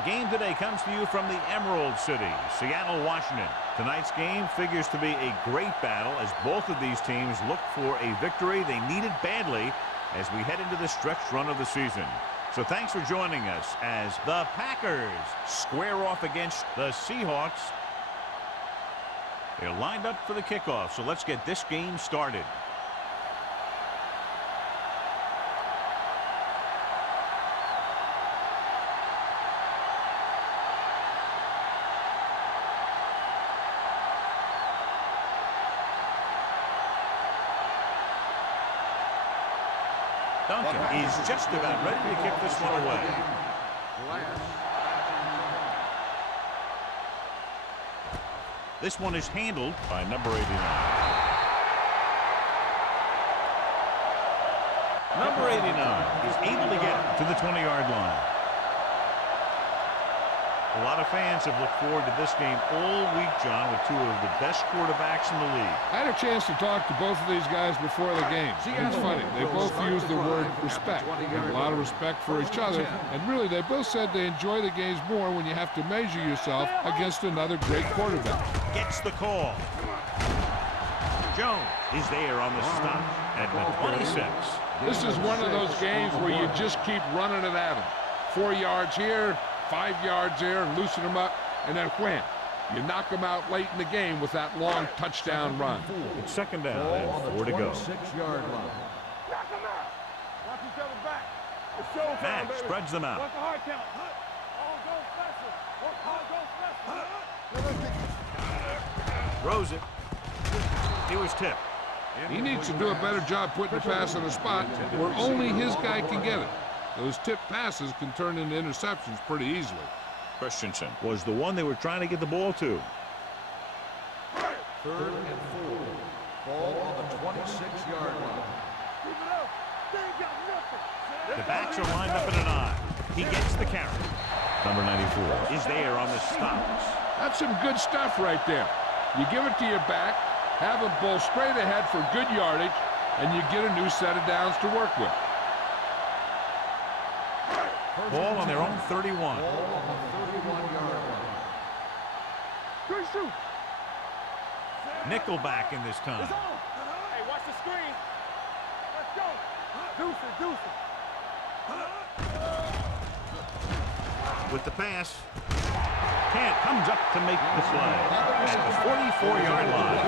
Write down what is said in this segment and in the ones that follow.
Our game today comes to you from the Emerald City, Seattle, Washington. Tonight's game figures to be a great battle as both of these teams look for a victory they needed badly as we head into the stretch run of the season. So thanks for joining us as the Packers square off against the Seahawks. They're lined up for the kickoff, so let's get this game started. Duncan is just about ready to kick this one away. This one is handled by number 89. Number 89 is able to get it to the 20-yard line. A lot of fans have looked forward to this game all week, John, with two of the best quarterbacks in the league. I had a chance to talk to both of these guys before the game. It's funny. They both use the word respect. They have a lot of respect for each other. And really, they both said they enjoy the games more when you have to measure yourself against another great quarterback. Gets the call. Jones is there on the stop at the 26. This is one of those games where you just keep running it at them. 4 yards here, 5 yards there, and loosen them up, and then wham. You knock them out late in the game with that long touchdown run. It's second down and 4 to go. 6-yard line. Matt spreads them out. Throws it. He was tipped. He needs to do a better job putting the pass in a spot where only his guy can get it. Those tipped passes can turn into interceptions pretty easily. Christensen was the one they were trying to get the ball to. 3rd and 4. Ball on the 26-yard line. The backs are lined up in an I. He gets the carry. Number 94 is there on the stops. That's some good stuff right there. You give it to your back, have him bowl straight ahead for good yardage, and you get a new set of downs to work with. Ball on their own 31. Ball on the 31-yard line. Nickelback in this time. Hey, watch the screen. Let's go. Deuce it. With the pass. Kent comes up to make the play. At the 44-yard line.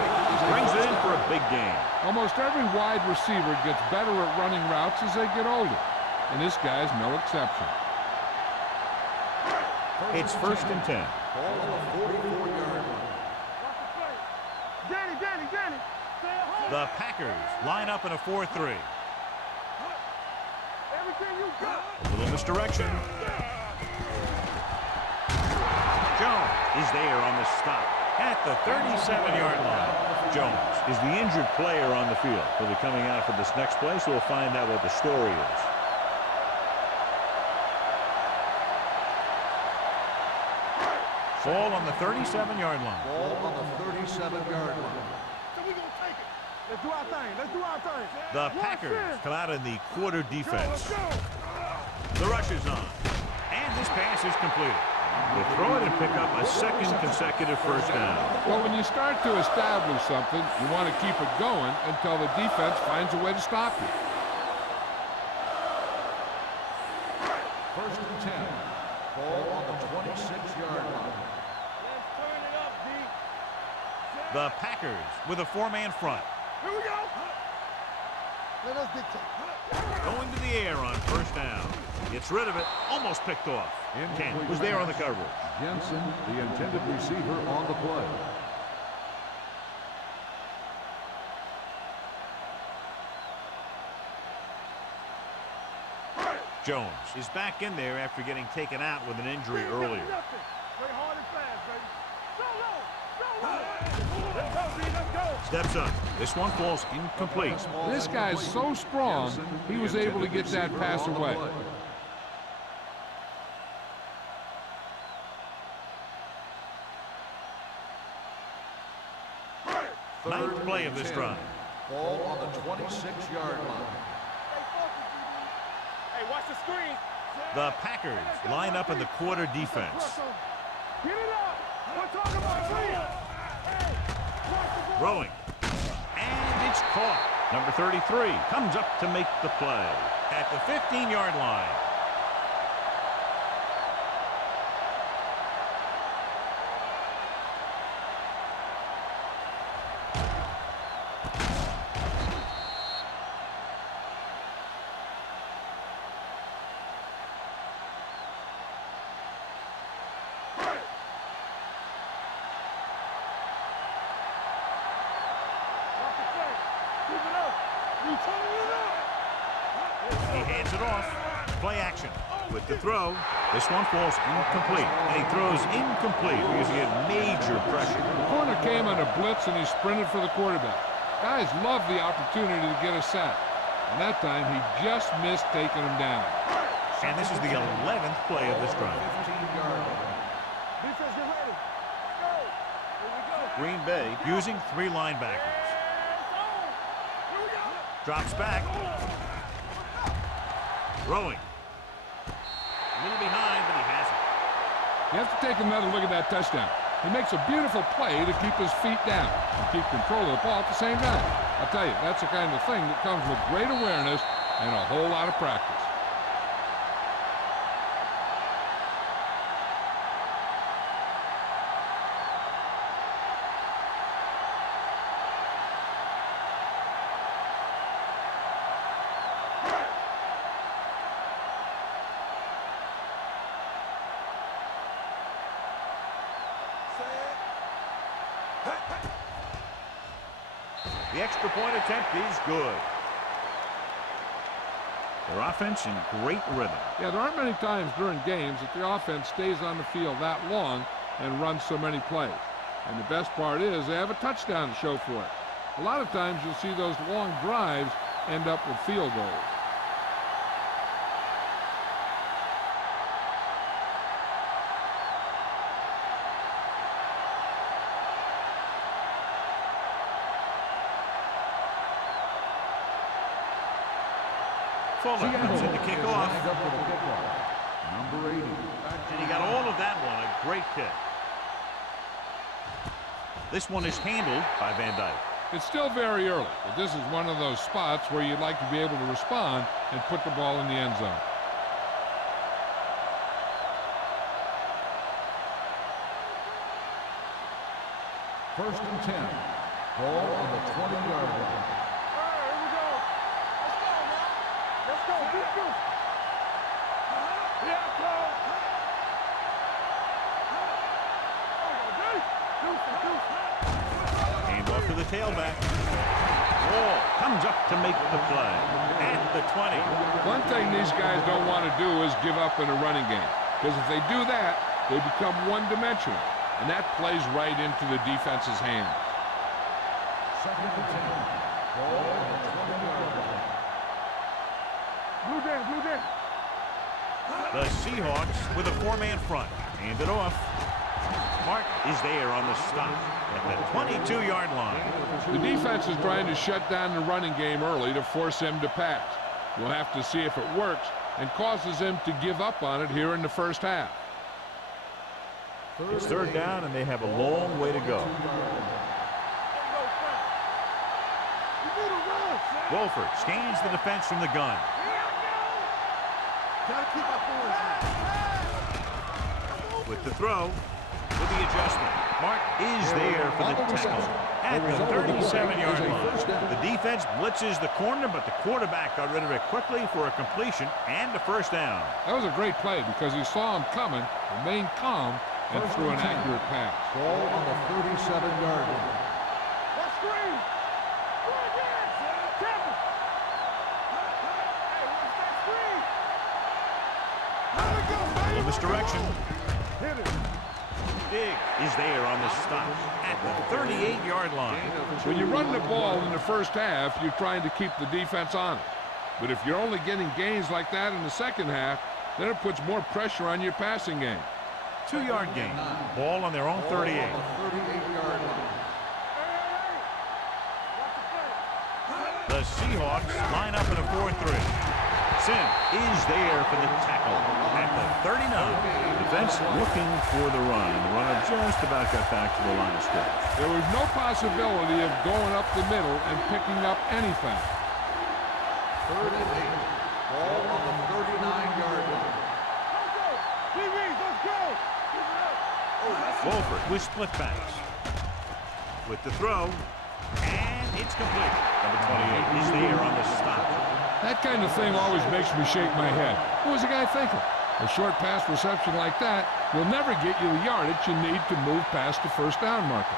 Brings it in for a big gain. Almost every wide receiver gets better at running routes as they get older. And this guy's no exception. It's 1st and 10. Ball on the 44-yard line. Danny. The Packers line up in a 4-3. Everything you got. A little misdirection. Jones is there on the stop at the 37-yard line. Jones is the injured player on the field. He'll be coming out for this next play, so we'll find out what the story is. Ball on the 37-yard line. Ball on the 37-yard line. So we gonna take it. Let's do our thing. The Packers come out in the quarter defense. The rush is on. And this pass is completed. They throw it and pick up a second consecutive first down. Well, when you start to establish something, you want to keep it going until the defense finds a way to stop you. 1st and 10. Ball on the 26-yard line. Let's turn it up, D. The Packers with a 4-man front. Here we go. Let us dictate. Going to the air on first down. Gets rid of it. Almost picked off. Kent was there on the coverage. Jensen, the intended receiver, on the play. Jones is back in there after getting taken out with an injury earlier. Play hard and fast, baby. Let's go, D. Let's go. Steps up. This one falls incomplete. This guy's so strong, he was able to get that pass away. Ninth play of this drive. Ball on the 26-yard line. Hey, watch the screen. The Packers line up in the quarter defense. Get it up. We're talking about Throwing. And it's caught. Number 33 comes up to make the play at the 15-yard line. He hands it off. Play action with the throw. This one falls incomplete. And he throws incomplete because he had major pressure. The corner came on a blitz and he sprinted for the quarterback. Guys love the opportunity to get a sack. And that time he just missed taking him down. And this is the 11th play of this drive. Defense, get ready. Go. Here we go. Green Bay using 3 linebackers. Drops back. Throwing. A little behind, but he has it. You have to take another look at that touchdown. He makes a beautiful play to keep his feet down and keep control of the ball at the same time. I'll tell you, that's the kind of thing that comes with great awareness and a whole lot of practice. The extra point attempt is good. Their offense in great rhythm. Yeah, there aren't many times during games that the offense stays on the field that long and runs so many plays. And the best part is they have a touchdown to show for it. A lot of times you'll see those long drives end up with field goals. Fuller comes in to kick off. Number 80. And he got all of that one. A great kick. This one is handled by Van Dyke. It's still very early, but this is one of those spots where you'd like to be able to respond and put the ball in the end zone. First and 10. Ball on the 20-yard line. Let's go. Let's go. Yeah, go. Hand off to the tailback. Ball comes up to make the play at the 20. One thing these guys don't want to do is give up in a running game, because if they do that, they become one-dimensional, and that plays right into the defense's hands. Second and 10. Ball on the 20-yard line. Blue down. The Seahawks with a 4-man front. Hand it off. Mark is there on the stop at the 22-yard line. The defense is trying to shut down the running game early to force him to pass. We'll have to see if it works and causes him to give up on it here in the first half. It's third down, and they have a long way to go. Wolford scans the defense from the gun. With the throw, with the adjustment. Mark is there for the tackle at the 37-yard line. The defense blitzes the corner, but the quarterback got rid of it quickly for a completion and a first down. That was a great play because he saw him coming, remained calm, and threw an accurate pass. Ball on the 37-yard line. Let's screen. Go again. Temple. Hey, what's that screen? In this direction. Hit it. Dig is there on the stop at the 38-yard line. When you run the ball in the first half, you're trying to keep the defense honest. But if you're only getting gains like that in the second half, then it puts more pressure on your passing game. 2-yard gain. Ball on their own 38. 38-yard line. The Seahawks line up in a 4-3. gets in, is there for the tackle at the 39. Defense looking for the run, and the runner just about got back to the line of scrimmage. There was no possibility of going up the middle and picking up anything. 3rd and 8. Ball on the 39-yard line. Let's go! Wolford with split backs. With the throw, and it's complete. Number 28 is there on the stop. That kind of thing always makes me shake my head. What was the guy thinking? A short pass reception like that will never get you the yardage you need to move past the first down marker.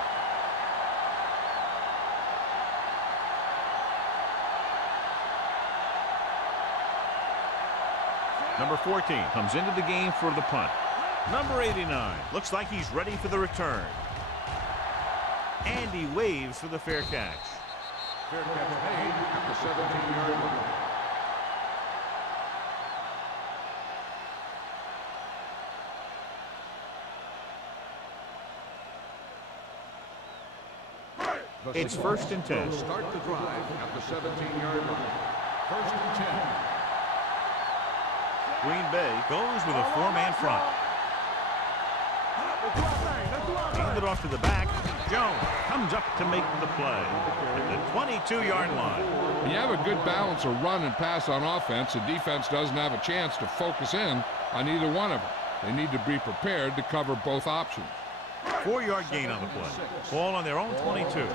Number 14 comes into the game for the punt. Number 89 looks like he's ready for the return. And he waves for the fair catch. Fair catch made at the 17-yard line. It's 1st and 10. Start the drive at the 17-yard line. 1st and 10. Green Bay goes with a 4-man front. Hand it off to the back. Jones comes up to make the play at the 22-yard line. When you have a good balance of run and pass on offense, the defense doesn't have a chance to focus in on either one of them. They need to be prepared to cover both options. 4-yard gain on the play. Ball on their own 22.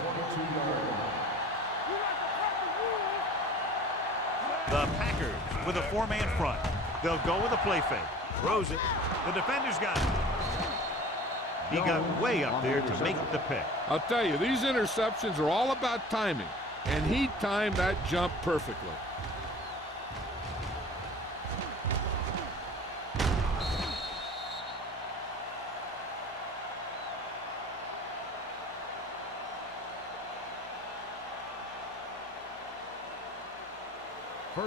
The Packers with a 4-man front. They'll go with a play fake. Throws it. The defender's got it. He got way up there to make the pick. I'll tell you, these interceptions are all about timing, and he timed that jump perfectly.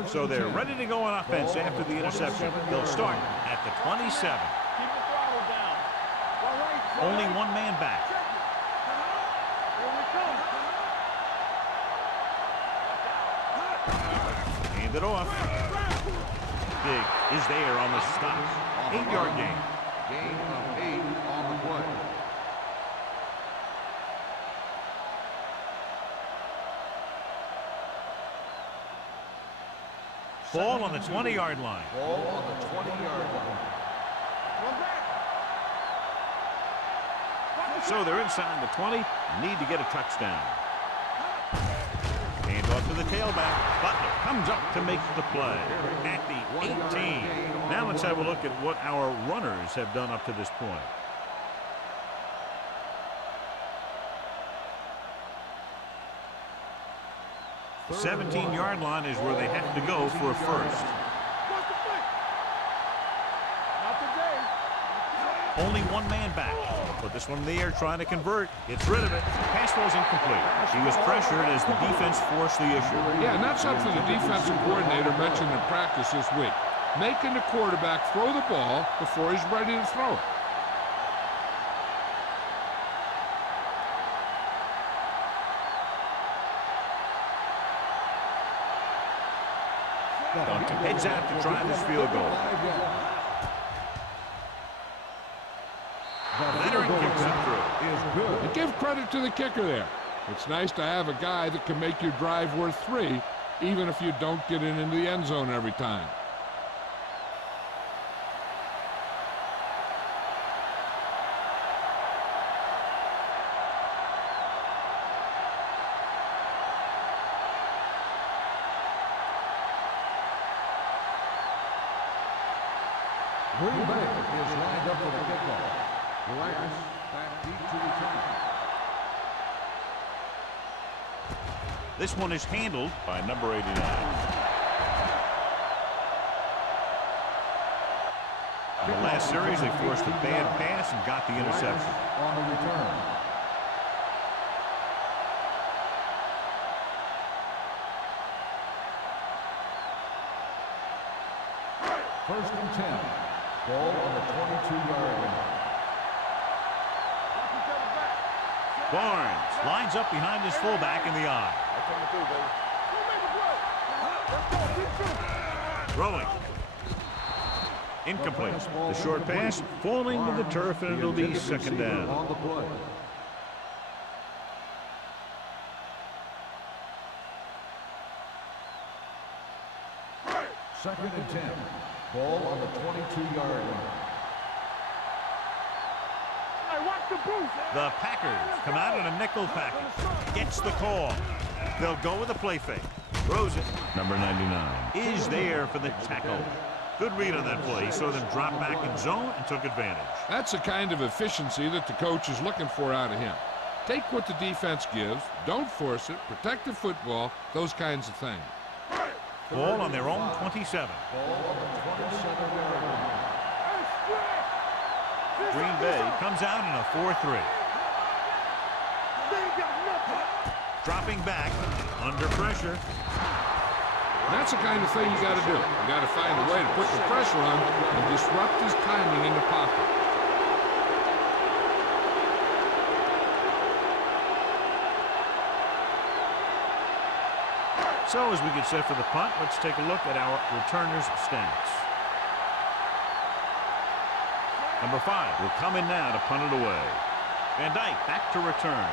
So they're ready to go on offense after the interception. They'll start at the 27. Keep the throttle down. Only one man back. Hand it off. Big is there on the stop. 8-yard gain. Gain of 8 on the play. Ball on the 20-yard line. Ball on the 20-yard line. So they're inside the 20. Need to get a touchdown. Hand off to the tailback. Butler comes up to make the play at the 18. Now let's have a look at what our runners have done up to this point. The 17-yard line is where they have to go for a first. Only one man back. Put this one in the air trying to convert. Gets rid of it. Pass ball's incomplete. He was pressured as the defense forced the issue. Yeah, and that's something the defensive coordinator mentioned in practice this week. Making the quarterback throw the ball before he's ready to throw it. Duncan heads out to try this field goal. Leonard kicks it through. And give credit to the kicker there. It's nice to have a guy that can make your drive worth 3, even if you don't get it into the end zone every time. Green Bay is lined up with a kickoff. The Raiders back deep to return. This one is handled by number 89. In the last series, they forced a bad pass and got the interception. On the return. First and 10. Ball on the 22-yard line. Barnes lines up behind his fullback in the eye. Throwing. Incomplete. The short pass falling to the turf, and it'll be second down. On the play. Second and 10. Ball on the 22-yard line. Hey, watch the boost. The Packers come out in a nickel package. Gets the call. They'll go with a play fake. Throws it. Number 99 is there for the tackle. Good read on that play. He saw them drop back in zone and took advantage. That's the kind of efficiency that the coach is looking for out of him. Take what the defense gives, don't force it, protect the football, those kinds of things. Ball on their own 27. Ball on the 27-yard line. Green Bay comes out in a 4-3. Dropping back under pressure. That's the kind of thing you got to do. You got to find a way to put the pressure on and disrupt his timing in the pocket. So as we get set for the punt, let's take a look at our returners' stats. Number 5 will come in now to punt it away. Van Dyke back to return.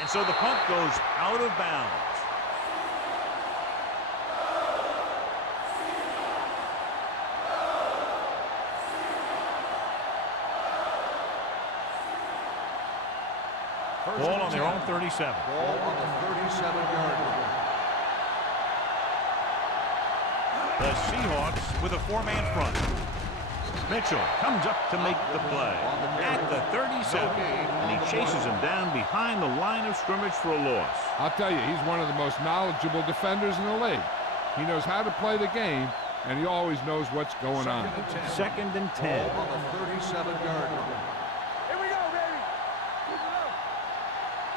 And so the punt goes out of bounds. Ball on their own 37. Ball on the 37-yard line. The Seahawks with a 4-man front. Mitchell comes up to make the play at the 37, and he chases him down behind the line of scrimmage for a loss. I'll tell you, he's one of the most knowledgeable defenders in the league. He knows how to play the game, and he always knows what's going on. Second and 10. Ball on the 37-yard line. Here we go, baby. Keep it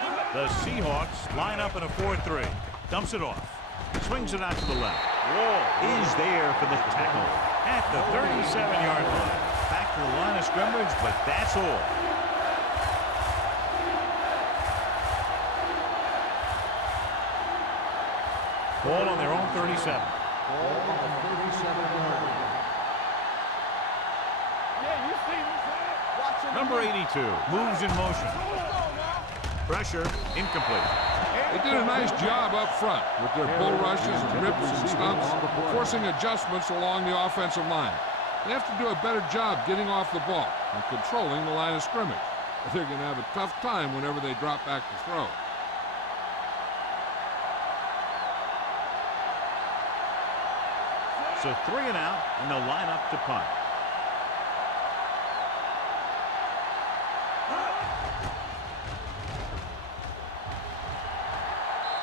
up. The Seahawks line up in a 4-3. Dumps it off. Swings it out to the left. Wall is there for the tackle at the 37-yard line. Back to the line of scrimmage, but that's all. Ball on their own 37. Ball on the 37-yard line. Yeah, you see me, man. Watching Number 82 moves in motion. Pressure incomplete. They did a nice job up front with their bull rushes and rips and stunts, forcing adjustments along the offensive line. They have to do a better job getting off the ball and controlling the line of scrimmage. They're going to have a tough time whenever they drop back to throw. So 3 and out, and they'll line up to punt.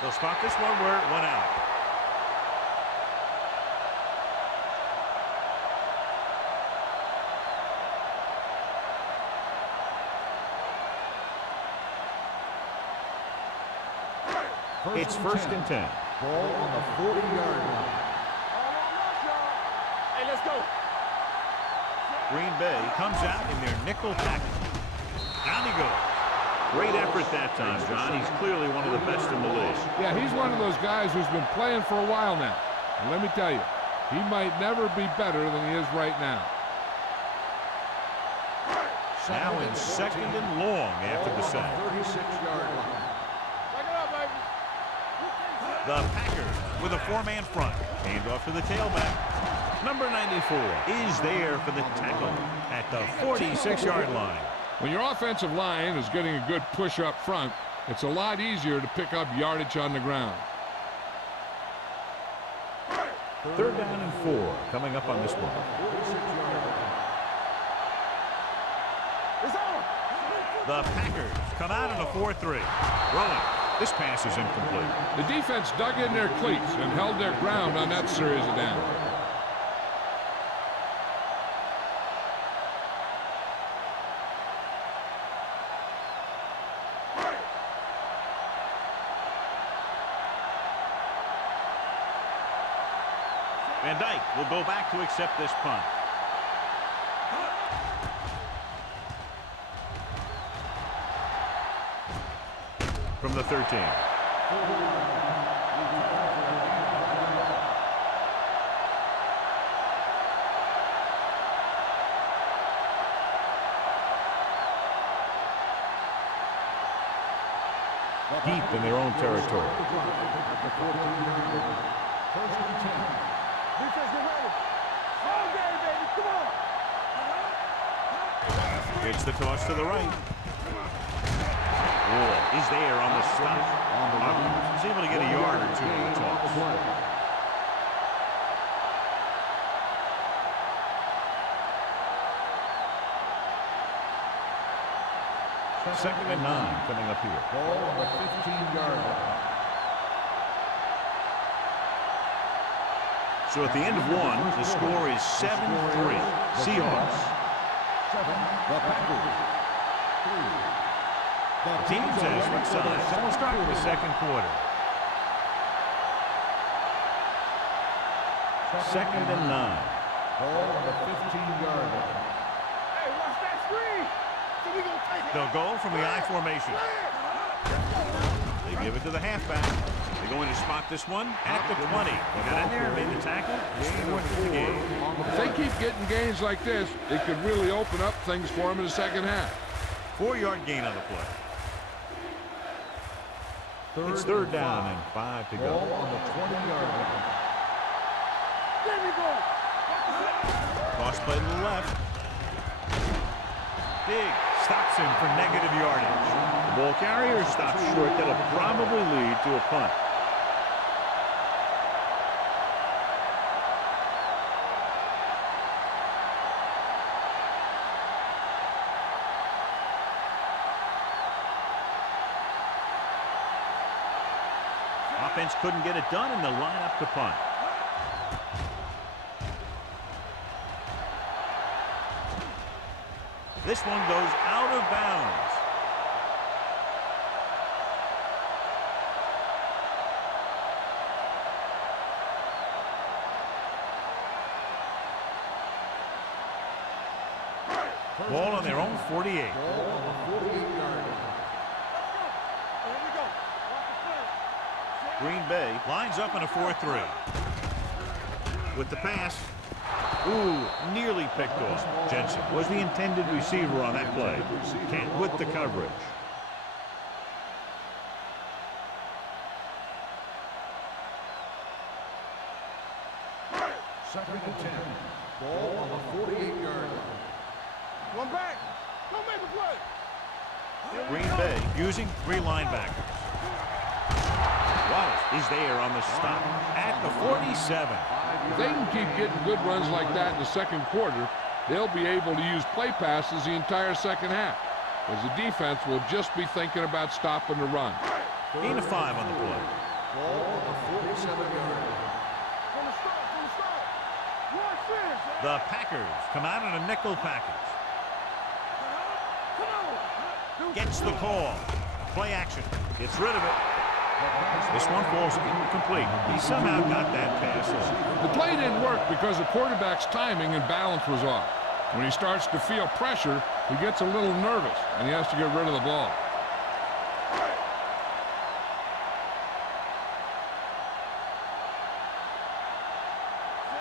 They'll spot this one where it went out. It's first and 10. Ball on the 40-yard line. Hey, let's go. Green Bay comes out in their nickel package. Down he goes. Great effort that time, John. He's clearly one of the best in the league. Yeah, he's one of those guys who's been playing for a while now. And let me tell you, he might never be better than he is right now. Now in second and long after the sack. 36-yard line. Back it up, baby. The Packers with a 4-man front. Hand off to the tailback. Number 94 is there for the tackle at the 46-yard line. When your offensive line is getting a good push up front, it's a lot easier to pick up yardage on the ground. Third down and 4 coming up on this one. It's on. The Packers come out in a 4-3. Rolling. This pass is incomplete. The defense dug in their cleats and held their ground on that series of downs. Van Dyke will go back to accept this punt. from the 13. Deep in their own territory. First and 10. Defense, get ready. All game, baby. Come on. It's the toss to the right. Ward is there on the stop. He's able to get a yard or two on the toss. Second and 9 coming up here. Ball on the 15-yard line. So at the end of one, the score is 7-3. Seahawks. 7, the Packers. 3. Teams as switch sides. We'll start the second quarter. Second and 9. Ball on the 15-yard line. Hey, watch that screen. So we gonna take it. They'll go from the I formation. They give it to the halfback. They're going to spot this one at the 20. He got in there, made the tackle, scored for the game. If they keep getting gains like this, it could really open up things for them in the second half. 4-yard gain on the play. It's third down and 5 to go. Ball on the 20-yard line. There we go. Cross play to the left. Big stops him for negative yardage. The ball carrier stops short. That'll probably lead to a punt. Offense couldn't get it done, and they'll line up to punt. This one goes out of bounds. Ball on their own 48. Ball on the 48-yard line. Here we go. Watch the play. Green Bay lines up in a 4-3. With the pass. Ooh, nearly picked off. Jensen was the intended receiver on that play. Can't with the coverage. Second and 10. Ball on the 48-yard line. One back. Don't make a play. Green Bay using 3 linebackers. Wallace is there on the stop at the 47. If they can keep getting good runs like that in the second quarter, they'll be able to use play passes the entire second half, as the defense will just be thinking about stopping the run. Gain of 5 on the play. Ball on the 47-yard line. From the start. Watch this. The Packers come out in a nickel package. Come on. Gets the call. Play action. Gets rid of it. This one falls incomplete. He somehow got that pass in. The play didn't work because the quarterback's timing and balance was off. When he starts to feel pressure, he gets a little nervous, and he has to get rid of the ball.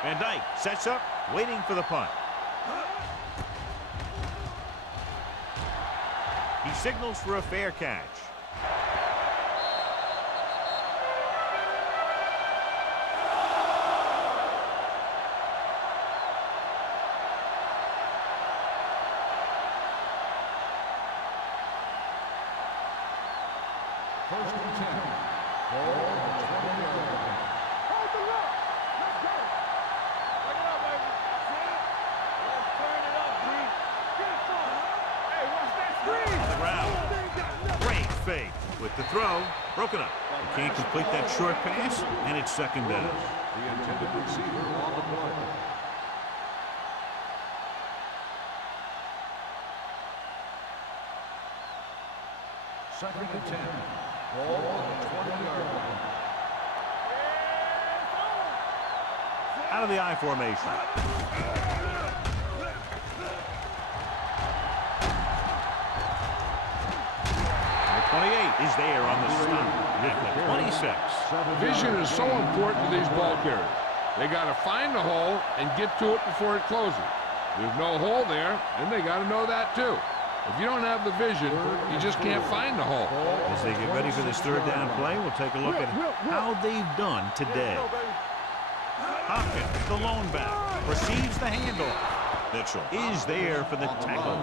Van Dyke sets up, waiting for the punt. He signals for a fair catch. First and 10. Ball on the 20-yard line. Hold the lock. Let's go. Break it up, baby. Let's turn it up, B. Get it from. Hey, watch that screen. On the ground. Great fake with the throw. Broken up. He can't complete that short pass, and it's second down. The intended receiver on the play. Second and 10. Ball on the 20-yard line. Out of the I formation. 28 is there on the stop at the 26. Vision is so important to these ball carriers. They got to find the hole and get to it before it closes. There's no hole there, and they got to know that too. If you don't have the vision, you just can't find the hole. As they get ready for this third down play, we'll take a look at how they've done today. Hopkins, the lone back, receives the handoff. Mitchell is there for the tackle.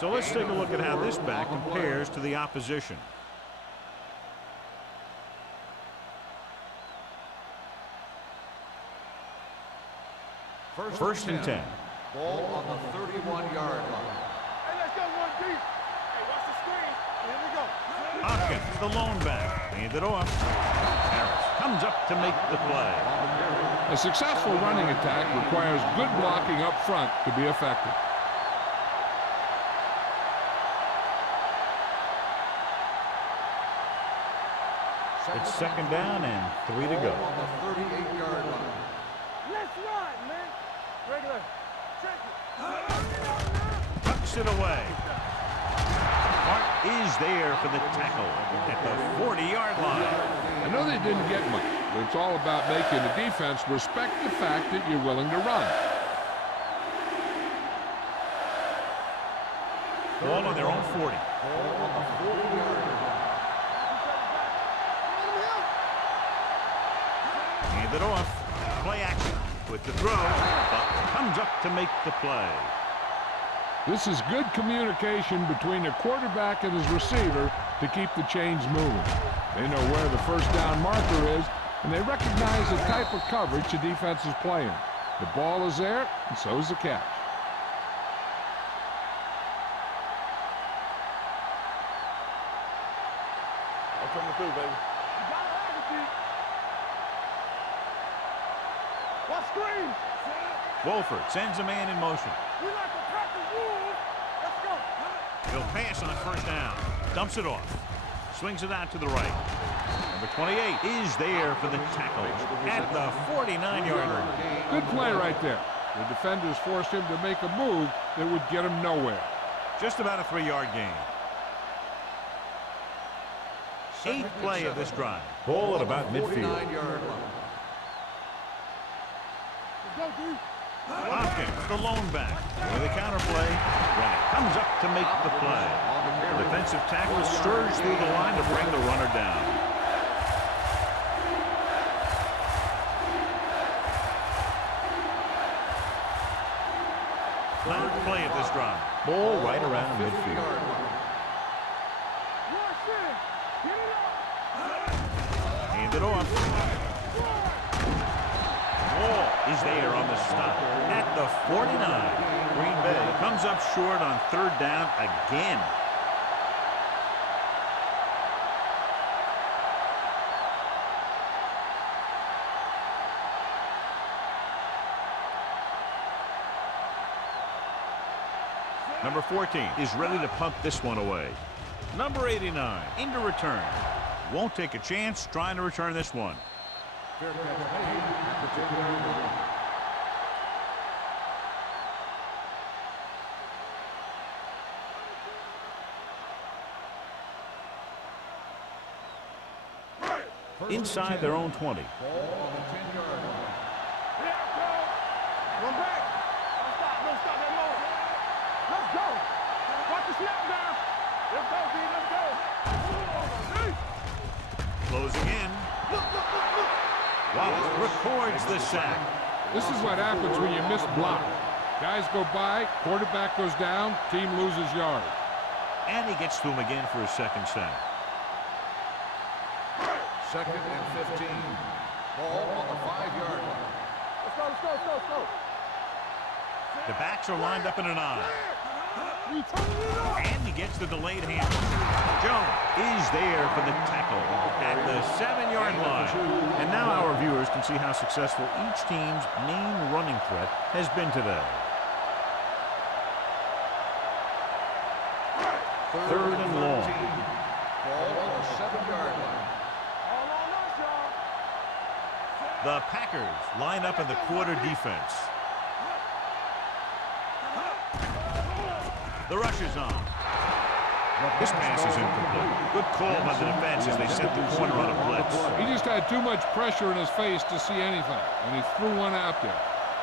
So let's take a look at how this back compares to the opposition. First and 10. Ball on the 31-yard line. Hey, let's go one deep. Hey, watch the screen. Here we go. Hopkins, the lone back, hand it off. Harris comes up to make the play. A successful running attack requires good blocking up front to be effective. It's second down and 3 to go. On the 38-yard line. Let's run, man. Regular. Check it. Tucks it away. Hart is there for the tackle at the 40-yard line. I know they didn't get much, but it's all about making the defense respect the fact that you're willing to run. Ball on their own 40. Ball on the 40-yard line. Hand it off. Play action with the throw. Buck comes up to make the play. This is good communication between the quarterback and his receiver to keep the chains moving. They know where the first down marker is, and they recognize the type of coverage the defense is playing. The ball is there, and so is the catch. I'm coming through, baby. You gotta have it, dude. What screen? Wolford sends a man in motion. We like to practice rules. Let's go. He'll pass on first down. Dumps it off. Swings it out to the right. Number 28 is there for the tackle at the 49-yard line. Good play right there. The defenders forced him to make a move that would get him nowhere. Just about a 3-yard gain. Eighth play of this drive. Ball at about midfield. 49-yard line. Let's go, dude. Hopkins, the lone back. With a counter play, Rennick comes up to make the play. The defensive tackle surged through the line to bring the runner down. Ninth play of this drive. Ball right around midfield. Rush in. Get it up. Hand it off. Ball is there on the stop at the 49. Green Bay comes up short on third down again. Number 14 is ready to punt this one away. Number 89 into return. Won't take a chance trying to return this one. Fair catch made at the 50-yard line. Inside their own 20. Ball on the 10-yard line. Here I go. Run back. Don't stop. Don't stop that motion. Let's go. Watch the snap down. Let's go, D. Let's go. Closing in. Wallace records the sack. This is what happens when you miss block. Guys go by, quarterback goes down, team loses yards. And he gets to him again for his second sack. Second and 15. Ball on the 5-yard line. Let's go, let's go, let's go, let's go. The backs are lined up in an I. We turning it up. And he gets the delayed handoff. Jones is there for the tackle at the 7-yard line. And now our viewers can see how successful each team's main running threat has been today. Third and long. Ball on the 7-yard line. All on us, y'all. The Packers line up in the quarter defense. The rush is on. This pass is incomplete. Good call by the defense as they sent the corner on a blitz. He just had too much pressure in his face to see anything, and he threw one out there.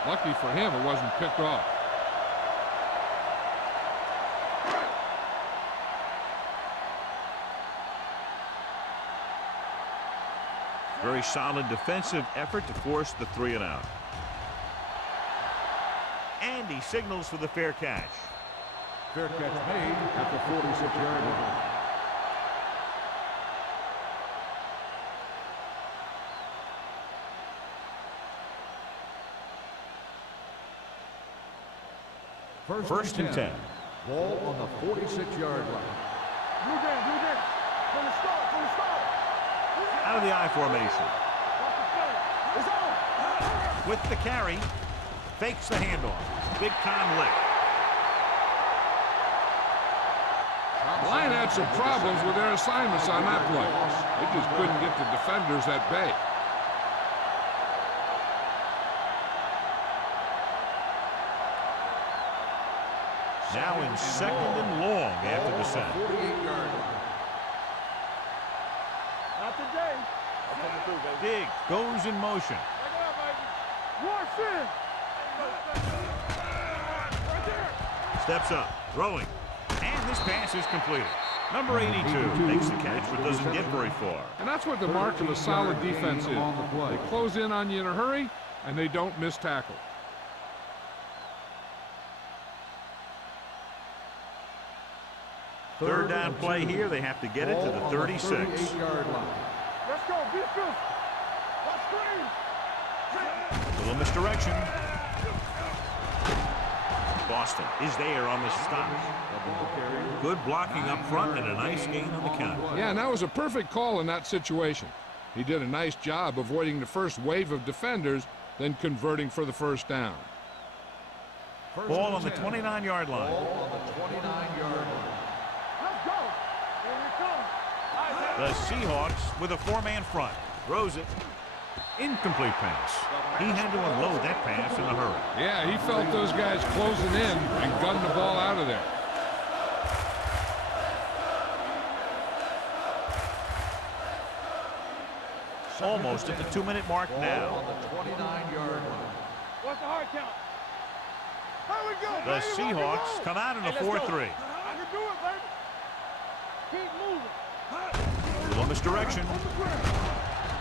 Lucky for him, it wasn't picked off. Very solid defensive effort to force the 3 and out. And he signals for the fair catch. Fair catch made at the 46-yard line. First and 10. Ball on the 46-yard line. Blue game, blue game. From the start, from the start. Out of the I formation. Watch the play. It's on. With the carry. Fakes the handoff. Big time lick. The line had some problems with their assignments on that play. They just couldn't get the defenders at bay. Now in second and long after the set. 48-yard line. Not today. I'm coming through, baby. Dig goes in motion. Check it out, baby. Watch in. Right there. Steps up. Throwing. And this pass is completed. Number 82 makes the catch but doesn't get very far. And that's what the mark of a solid defense is. They close in on you in a hurry, and they don't miss tackle. Third down play here. They have to get it to the 36. 38-yard line. Let's go. Defense. Watch screen. Little misdirection. Boston is there on the stop. Good blocking up front and a nice gain on the count. Yeah, and that was a perfect call in that situation. He did a nice job avoiding the first wave of defenders, then converting for the first down. Ball on the 29-yard line. Ball on the 29-yard line. Let's go. Here we come. The Seahawks with a 4-man front. Throws it. Incomplete pass. He had to unload that pass in a hurry. Yeah, he felt those guys closing in and gunned the ball out of there. Almost at the 2-minute mark now. On the 29-yard line. What's the hard count? Here we go, The baby. Seahawks come out in a 4-3. I can do it, baby. Keep moving. Little misdirection. On the ground.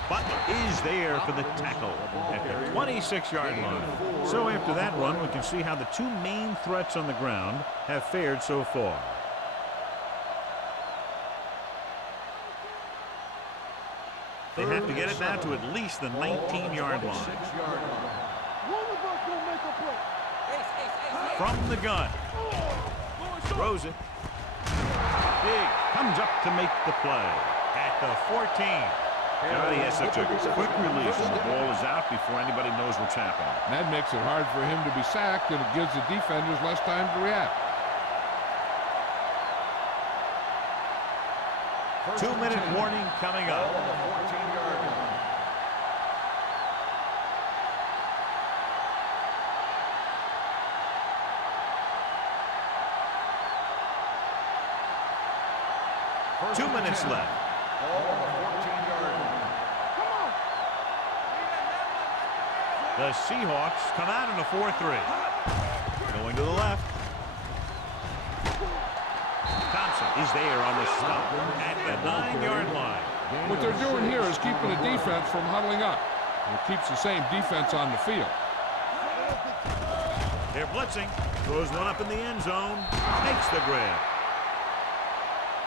Butler is there for the tackle at the 26-yard line. So after that run, we can see how the two main threats on the ground have fared so far. They have to get it now to at least the 19-yard line. 6-yard line. One of us gonna make a play. From the gun. Throws it. Big comes up to make the play at the 14. God, he has such a quick release, and the ball is out before anybody knows what's happening. And that makes it hard for him to be sacked, and it gives the defenders less time to react. 2-minute warning coming up. On the 14-yard line. First 2 and minutes 10. left. Ball on the 14-yard line. Come on. The Seahawks come out in a 4-3. Going to the left. Thompson is there on the stop at the 9-yard line. What they're doing here is keeping the defense from huddling up. It keeps the same defense on the field. They're blitzing. Throws one up in the end zone. Makes the grab.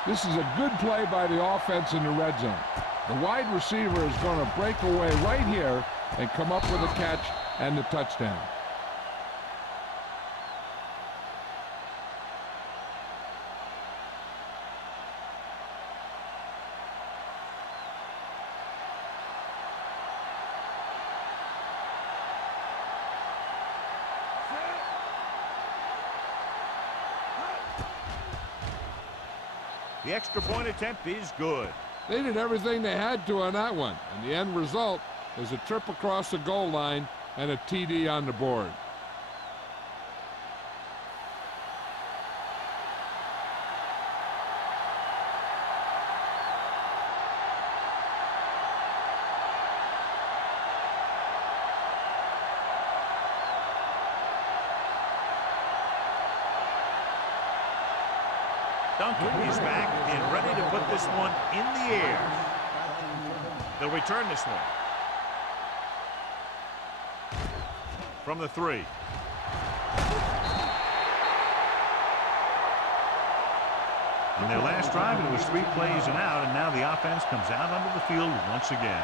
This is a good play by the offense in the red zone. The wide receiver is going to break away right here and come up with a catch and the touchdown. The extra point attempt is good. They did everything they had to on that one, and the end result is a trip across the goal line and a TD on the board. Duncan is back and ready to put this one in the air. They'll return this one. From the 3. In their last drive, it was 3 plays and out, and now the offense comes out onto the field once again.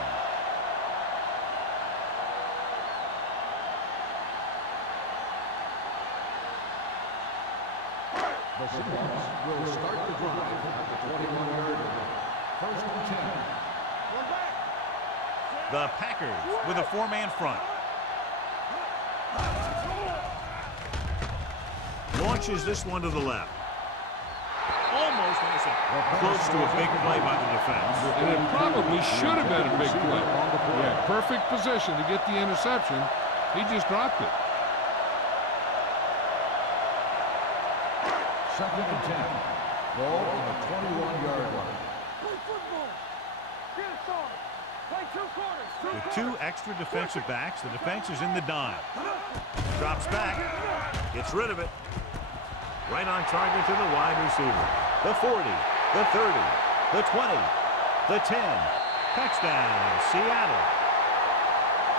The Seahawks will start the drive at the 21-yard line. First and 10. The Packers with a 4-man front. Launches this one to the left. Almost innocent. Close to a big play by the defense. And it probably should have been a big play. Yeah, perfect position to get the interception. He just dropped it. Second and 10. Ball on the 21-yard line. Play football. Get it started. Play 2 quarters. With 2 extra defensive backs, the defense is in the dime. Drops back. Gets rid of it. Right on target to the wide receiver. The 40, the 30, the 20, the 10. Touchdown, Seattle.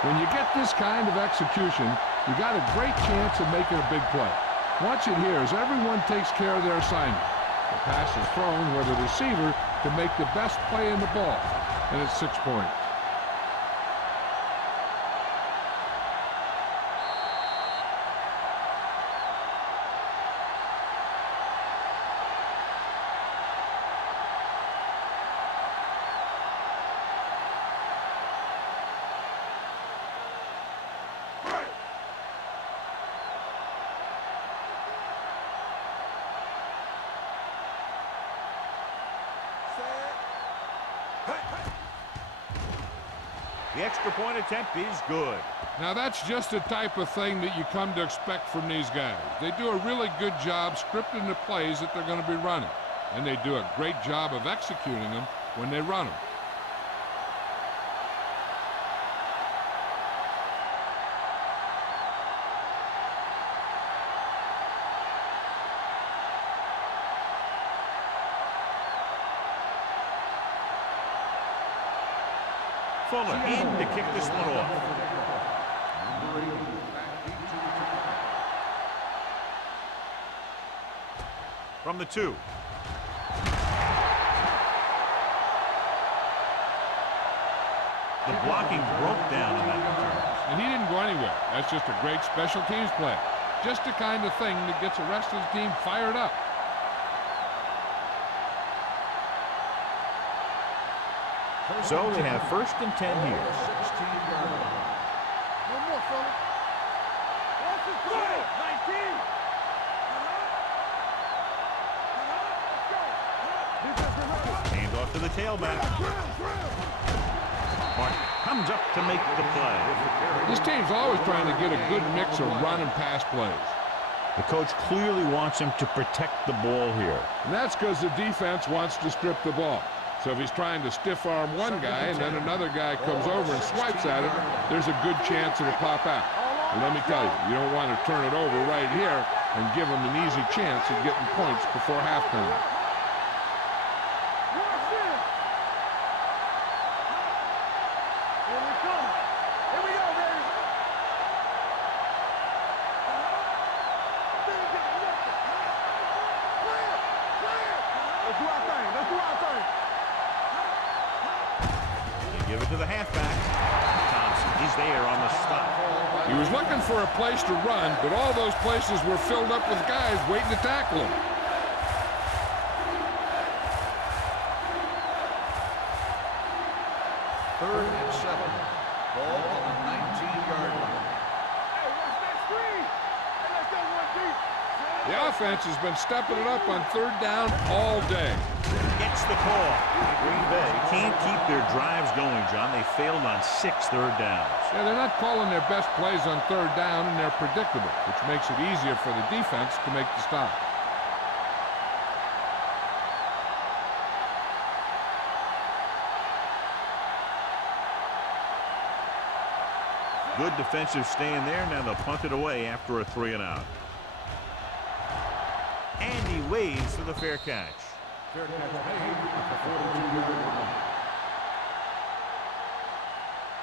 When you get this kind of execution, you got a great chance of making a big play. Watch it here as everyone takes care of their assignment. The pass is thrown where the receiver can make the best play in the ball, and it's 6 points. The extra point attempt is good. Now that's just the type of thing that you come to expect from these guys. They do a really good job scripting the plays that they're going to be running. And they do a great job of executing them when they run them. Fuller in to kick this one off. From the 2. The blocking broke down on that return. And he didn't go anywhere. That's just a great special teams play. Just the kind of thing that gets the rest of the team fired up. So they have first and 10 here. 16-yard line. No more, fella. Watch it go. 19. Hand off to the tailback. Martin comes up to make the play. This team's always trying to get a good mix of run and pass plays. The coach clearly wants him to protect the ball here. And that's because the defense wants to strip the ball. So if he's trying to stiff arm one guy and then another guy comes over and swipes at it, there's a good chance it'll pop out. And let me tell you, you don't want to turn it over right here and give him an easy chance of getting points before halftime. Watch this. Here we come. Here we go, baby. Let's do our thing. Let's do our thing. Give it to the halfback. Thompson is there on the stop. He was looking for a place to run, but all those places were filled up with guys waiting to tackle him. Third and 7. Ball on the 19-yard line. Hey, watch that screen. Hey, let's go one deep. The offense has been stepping it up on 3rd down all day. Gets the call. Green Bay can't keep their drives going, John. They failed on 6 third downs. Yeah, they're not calling their best plays on 3rd down, and they're predictable, which makes it easier for the defense to make the stop. Good defensive stand there. Now they'll punt it away after a 3 and out. And he waves for the fair catch. Fair catch made at the 42-yard line.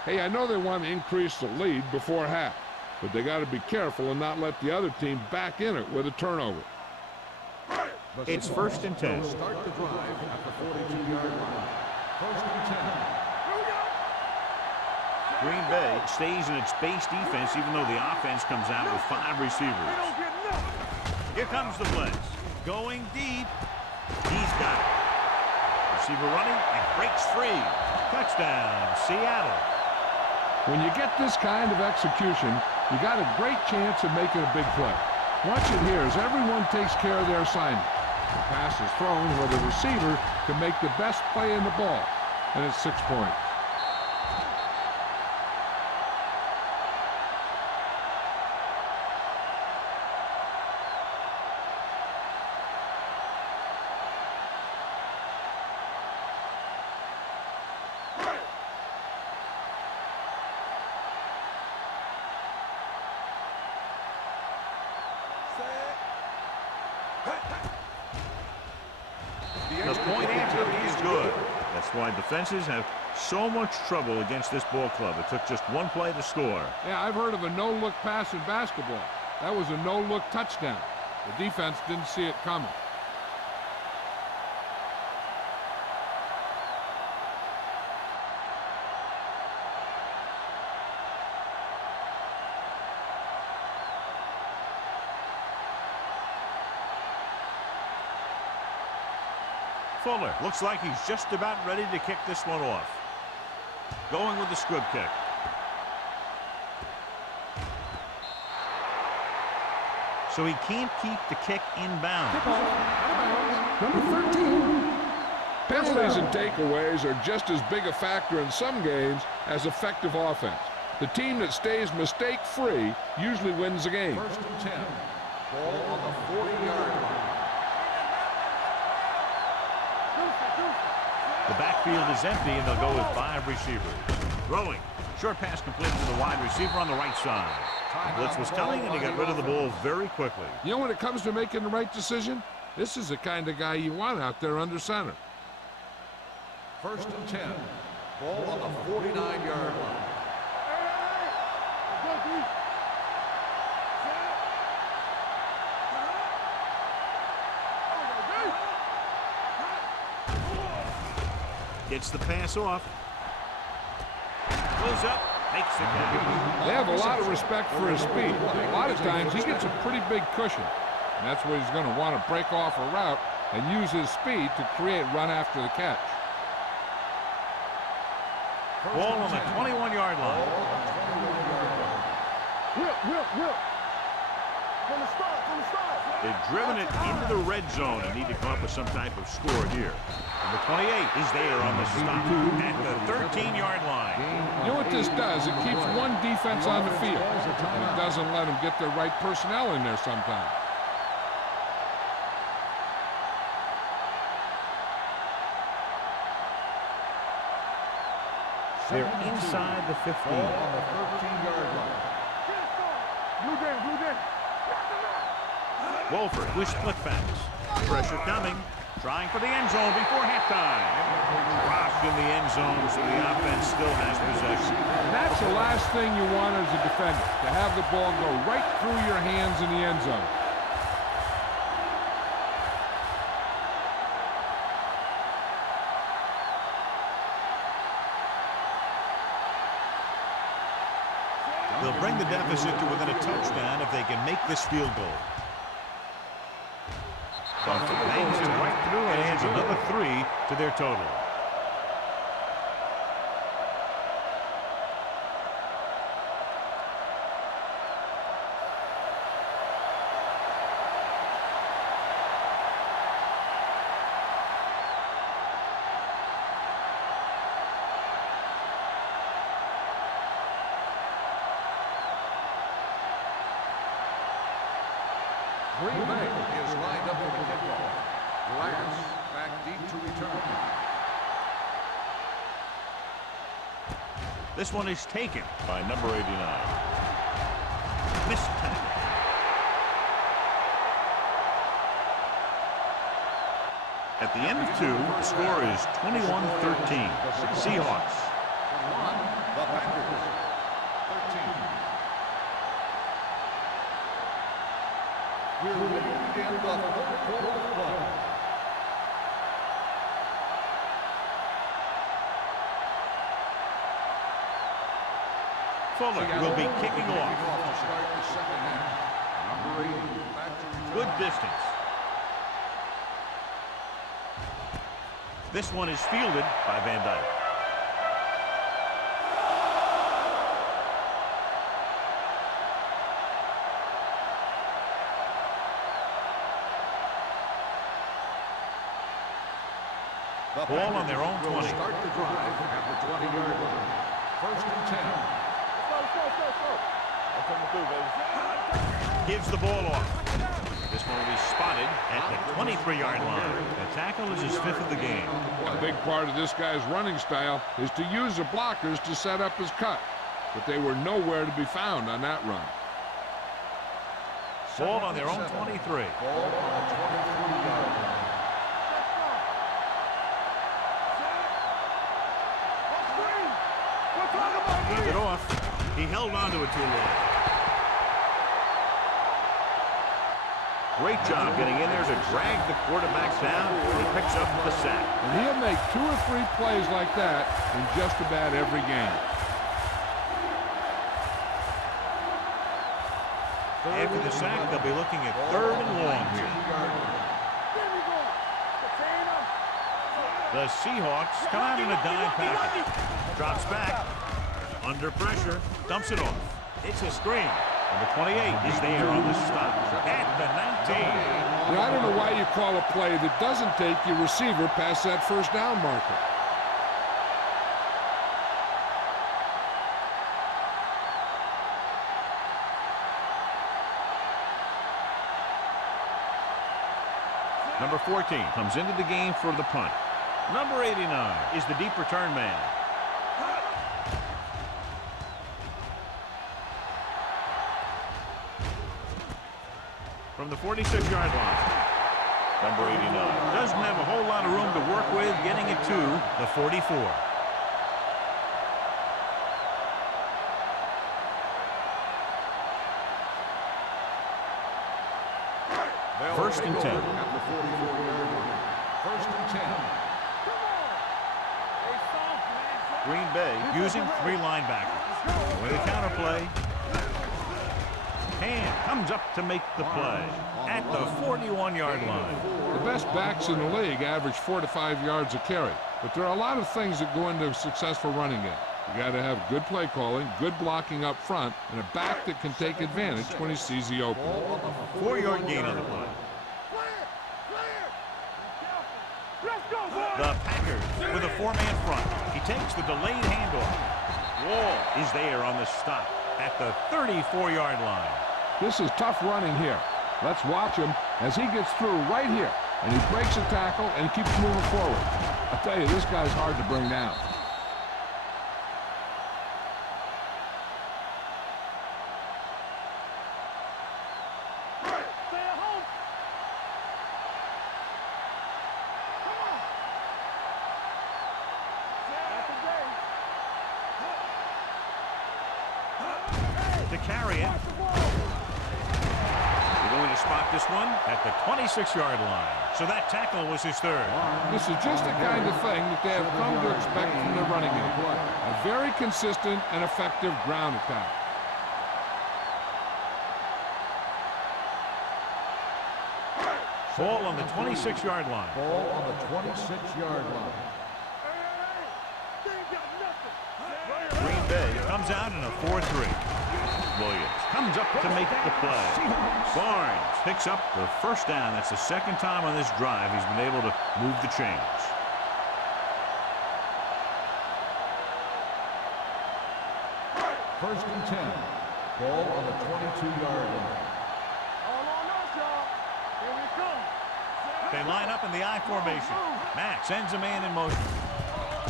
Hey, I know they want to increase the lead before half, but they got to be careful and not let the other team back in it with a turnover. It's 1st and 10. Start the drive at the 42-yard line. 1st and 10. Green Bay stays in its base defense even though the offense comes out with 5 receivers. Here comes the blitz. Going deep. He's got it. Receiver running and breaks free. Touchdown, Seattle. When you get this kind of execution, you got a great chance of making a big play. Watch it here as everyone takes care of their assignment. The pass is thrown where the receiver can make the best play in the ball, and it's 6 points. The point answer is good. That's why defenses have so much trouble against this ball club. It took just 1 play to score. Yeah, I've heard of a no-look pass in basketball. That was a no-look touchdown. The defense didn't see it coming. Fuller looks like he's just about ready to kick this one off. Going with the squib kick. So he can't keep the kick inbound. Number 13. Penalties and takeaways are just as big a factor in some games as effective offense. The team that stays mistake-free usually wins the game. 1st and 10. Ball on the 40-yard line. The backfield is empty, and they'll go with 5 receivers. Throwing. Short pass completed to the wide receiver on the right side. The blitz was coming, and he got rid of the ball very quickly. You know, when it comes to making the right decision, this is the kind of guy you want out there under center. 1st and 10. Ball on the 49-yard line. Gets the pass off. Goes up, makes the catch. They have a lot of respect for his speed. A lot of times he gets a pretty big cushion. And that's where he's going to want to break off a route and use his speed to create run after the catch. Ball on the 21-yard line. Will. From the start. They've driven it into the red zone and need to come up with some type of score here. Number 28 is there on the stop at the 13-yard line. You know what this does? It keeps one defense on the field, and it doesn't let them get the right personnel in there sometimes. They're inside the 15. Ball on the 13-yard line. Blue down. Wolford with split backs. Pressure coming. Trying for the end zone before halftime. Dropped in the end zone, so the offense still has possession. And that's the last thing you want as a defender, to have the ball go right through your hands in the end zone. They'll bring the deficit to within a touchdown if they can make this field goal. Bangs it right through and adds another 3 to their total. Green Bay is lined up for the kickoff. Lions back deep to return. This one is taken by number 89. Missed tackle. At the end of 2, the score is 21-13. Seahawks. The Packers. 13. We're ready to begin the fourth quarter of play. Fuller will be kicking off. To start the second half. Number 80. Back to return. Good distance. This one is fielded by Van Dyke. The Ball on their own 20. Start the drive at the 20-yard line. First and 10. Gives the ball off. This one will be spotted at the 23-yard line. The tackle is his 5th of the game. A big part of this guy's running style is to use the blockers to set up his cut, but they were nowhere to be found on that run. Ball on their own 23. Ball on the 23-yard line. Gave it off. He held on to it too long. Great job getting in there to drag the quarterback down. He picks up the sack. And he'll make 2 or 3 plays like that in just about every game. After the sack, they'll be looking at 3rd and long here. The Seahawks come out in a dime package. Drops back. Under pressure. Dumps it off. It's a screen. Number 28 is there on the stop. At the 19. Now, I don't know why you call a play that doesn't take your receiver past that first down marker. Number 14 comes into the game for the punt. Number 89 is the deep return man. From the 46-yard line. Number 89 doesn't have a whole lot of room to work with, getting it to the 44. First and 10. At the 44-yard line. First and 10. Green Bay using 3 linebackers. With a counterplay. Hand comes up to make the play at the 41-yard line. The best backs in the league average 4 to 5 yards a carry, but there are a lot of things that go into a successful running game. You got to have good play calling, good blocking up front, and a back that can take advantage when he sees the opening. 4-yard gain on the play. The Packers with a 4-man front. He takes the delayed handoff. Wall is there on the stop at the 34-yard line. This is tough running here. Let's watch him as he gets through right here, and he breaks a tackle and keeps moving forward. I tell you, this guy's hard to bring down. To carry it. We're going to spot this one at the 26-yard line. So that tackle was his 3rd. This is just the kind of thing that they have come to expect from their running game. A very consistent and effective ground attack. Ball on the 26-yard line. Ball on the 26-yard line. Green Bay comes out in a 4-3. Williams comes up to make the play. Barnes picks up the first down. That's the 2nd time on this drive he's been able to move the chains. First and 10. Ball on the 22-yard line. They line up in the I formation. Mack sends a man in motion.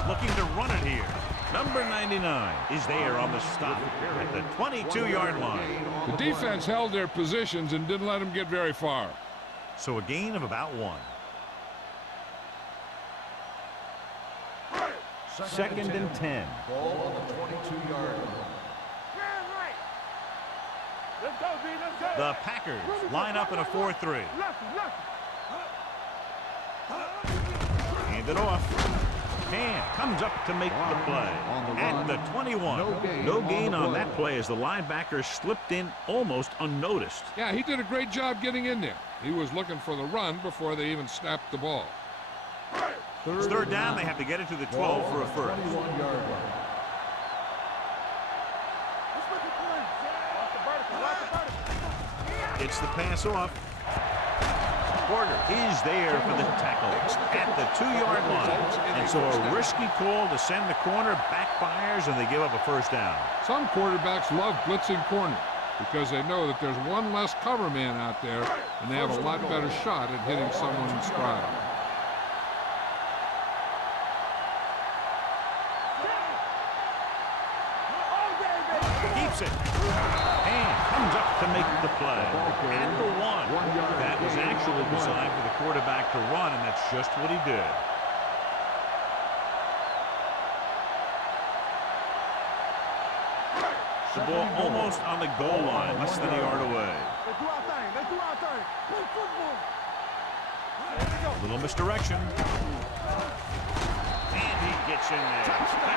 Looking to run it here. Number 99 is there on the stop at the 22-yard line. The defense held their positions and didn't let them get very far. So a gain of about 1. Second and 10. Ball on the 22-yard line. Let's go, B. Let's go. The Packers line up in a 4-3. Hand it off. Hand comes up to make the play at the 21. No gain on that play as the linebacker slipped in almost unnoticed. Yeah, he did a great job getting in there. He was looking for the run before they even snapped the ball. It's third down. They have to get it to the 12 for a first. 21-yard line. It's the pass off. Porter is there for the tackle at the 2-yard line. And so a risky call to send the corner backfires, and they give up a first down. Some quarterbacks love blitzing corner because they know that there's one less cover man out there, and they have a lot better shot at hitting someone in stride. Keeps it. And comes up to make the play at the 1. That was actually designed for the quarterback to run, and that's just what he did. The ball almost on the goal line, less than a yard away. Let's do our thing. Let's do our thing. Play football. A little misdirection. And he gets in there. Touchdown.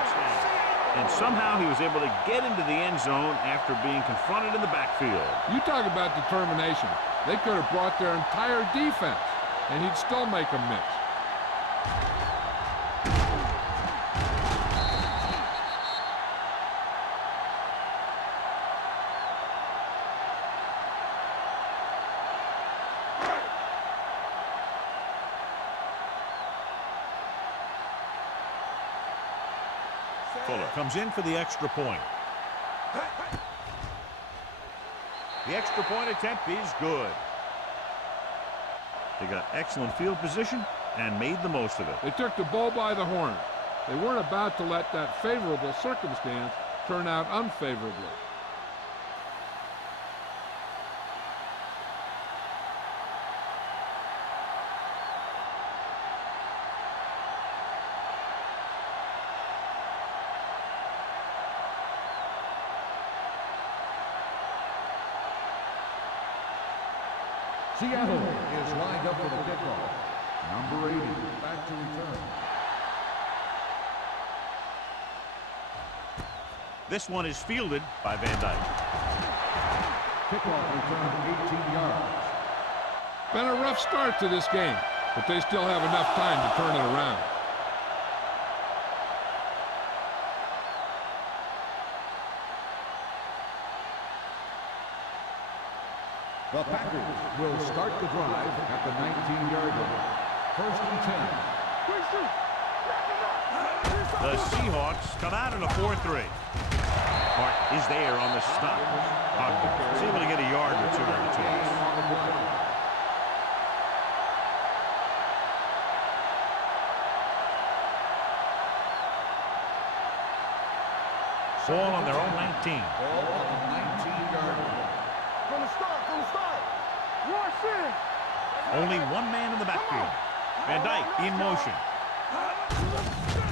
And somehow he was able to get into the end zone after being confronted in the backfield. You talk about determination. They could have brought their entire defense, and he'd still make them miss. Fuller comes in for the extra point. The extra point attempt is good. They got excellent field position and made the most of it. They took the bull by the horn. They weren't about to let that favorable circumstance turn out unfavorably. Seattle is lined up for the kickoff. Number 80, back to return. This one is fielded by Van Dyke. Kickoff return 18 yards. Been a rough start to this game, but they still have enough time to turn it around. The Packers will start the drive at the 19-yard line. First and 10. The Seahawks come out in a 4-3. Hart is there on the stop. Hart is able to get a yard or two on the toss. Ball on their own 19. Ball on the 19-yard line. From the start. Rush in. Only one man in the backfield. Van Dyke in motion.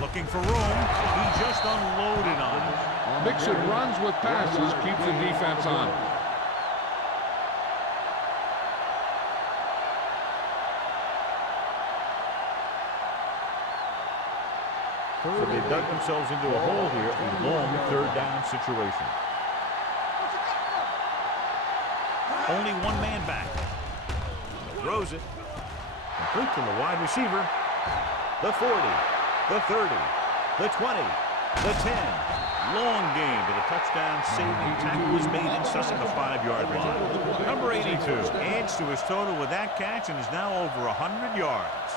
Looking for room. He just unloaded on it. Mixing runs with passes keeps the defense on. So they dug themselves into a hole here, a long third down situation. Only one man back. Throws it. Complete to the wide receiver. The 40, the 30, the 20, the 10. Long game, but a touchdown saving tackle was made inside the 5-yard line. Number 82 adds to his total with that catch and is now over 100 yards.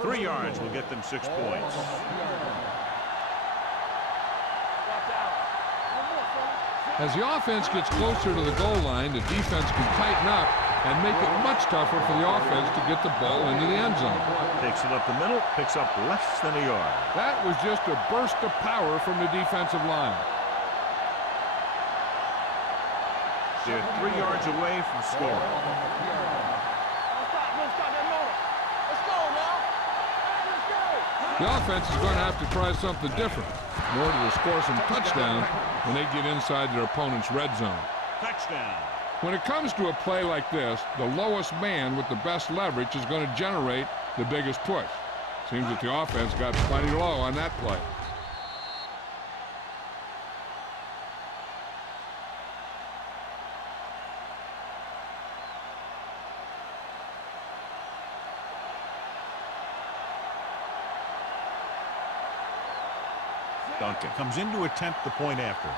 Three yards will get them 6 points. As the offense gets closer to the goal line, the defense can tighten up and make it much tougher for the offense to get the ball into the end zone. Takes it up the middle, picks up less than a yard. That was just a burst of power from the defensive line. They're 3 yards away from scoring. Don't stop that motor. Let's go now. Let's go. The offense is going to have to try something different in order to score some touchdowns when they get inside their opponent's red zone. Touchdown. When it comes to a play like this, the lowest man with the best leverage is going to generate the biggest push. Seems that the offense got plenty low on that play. Duncan comes in to attempt the point after.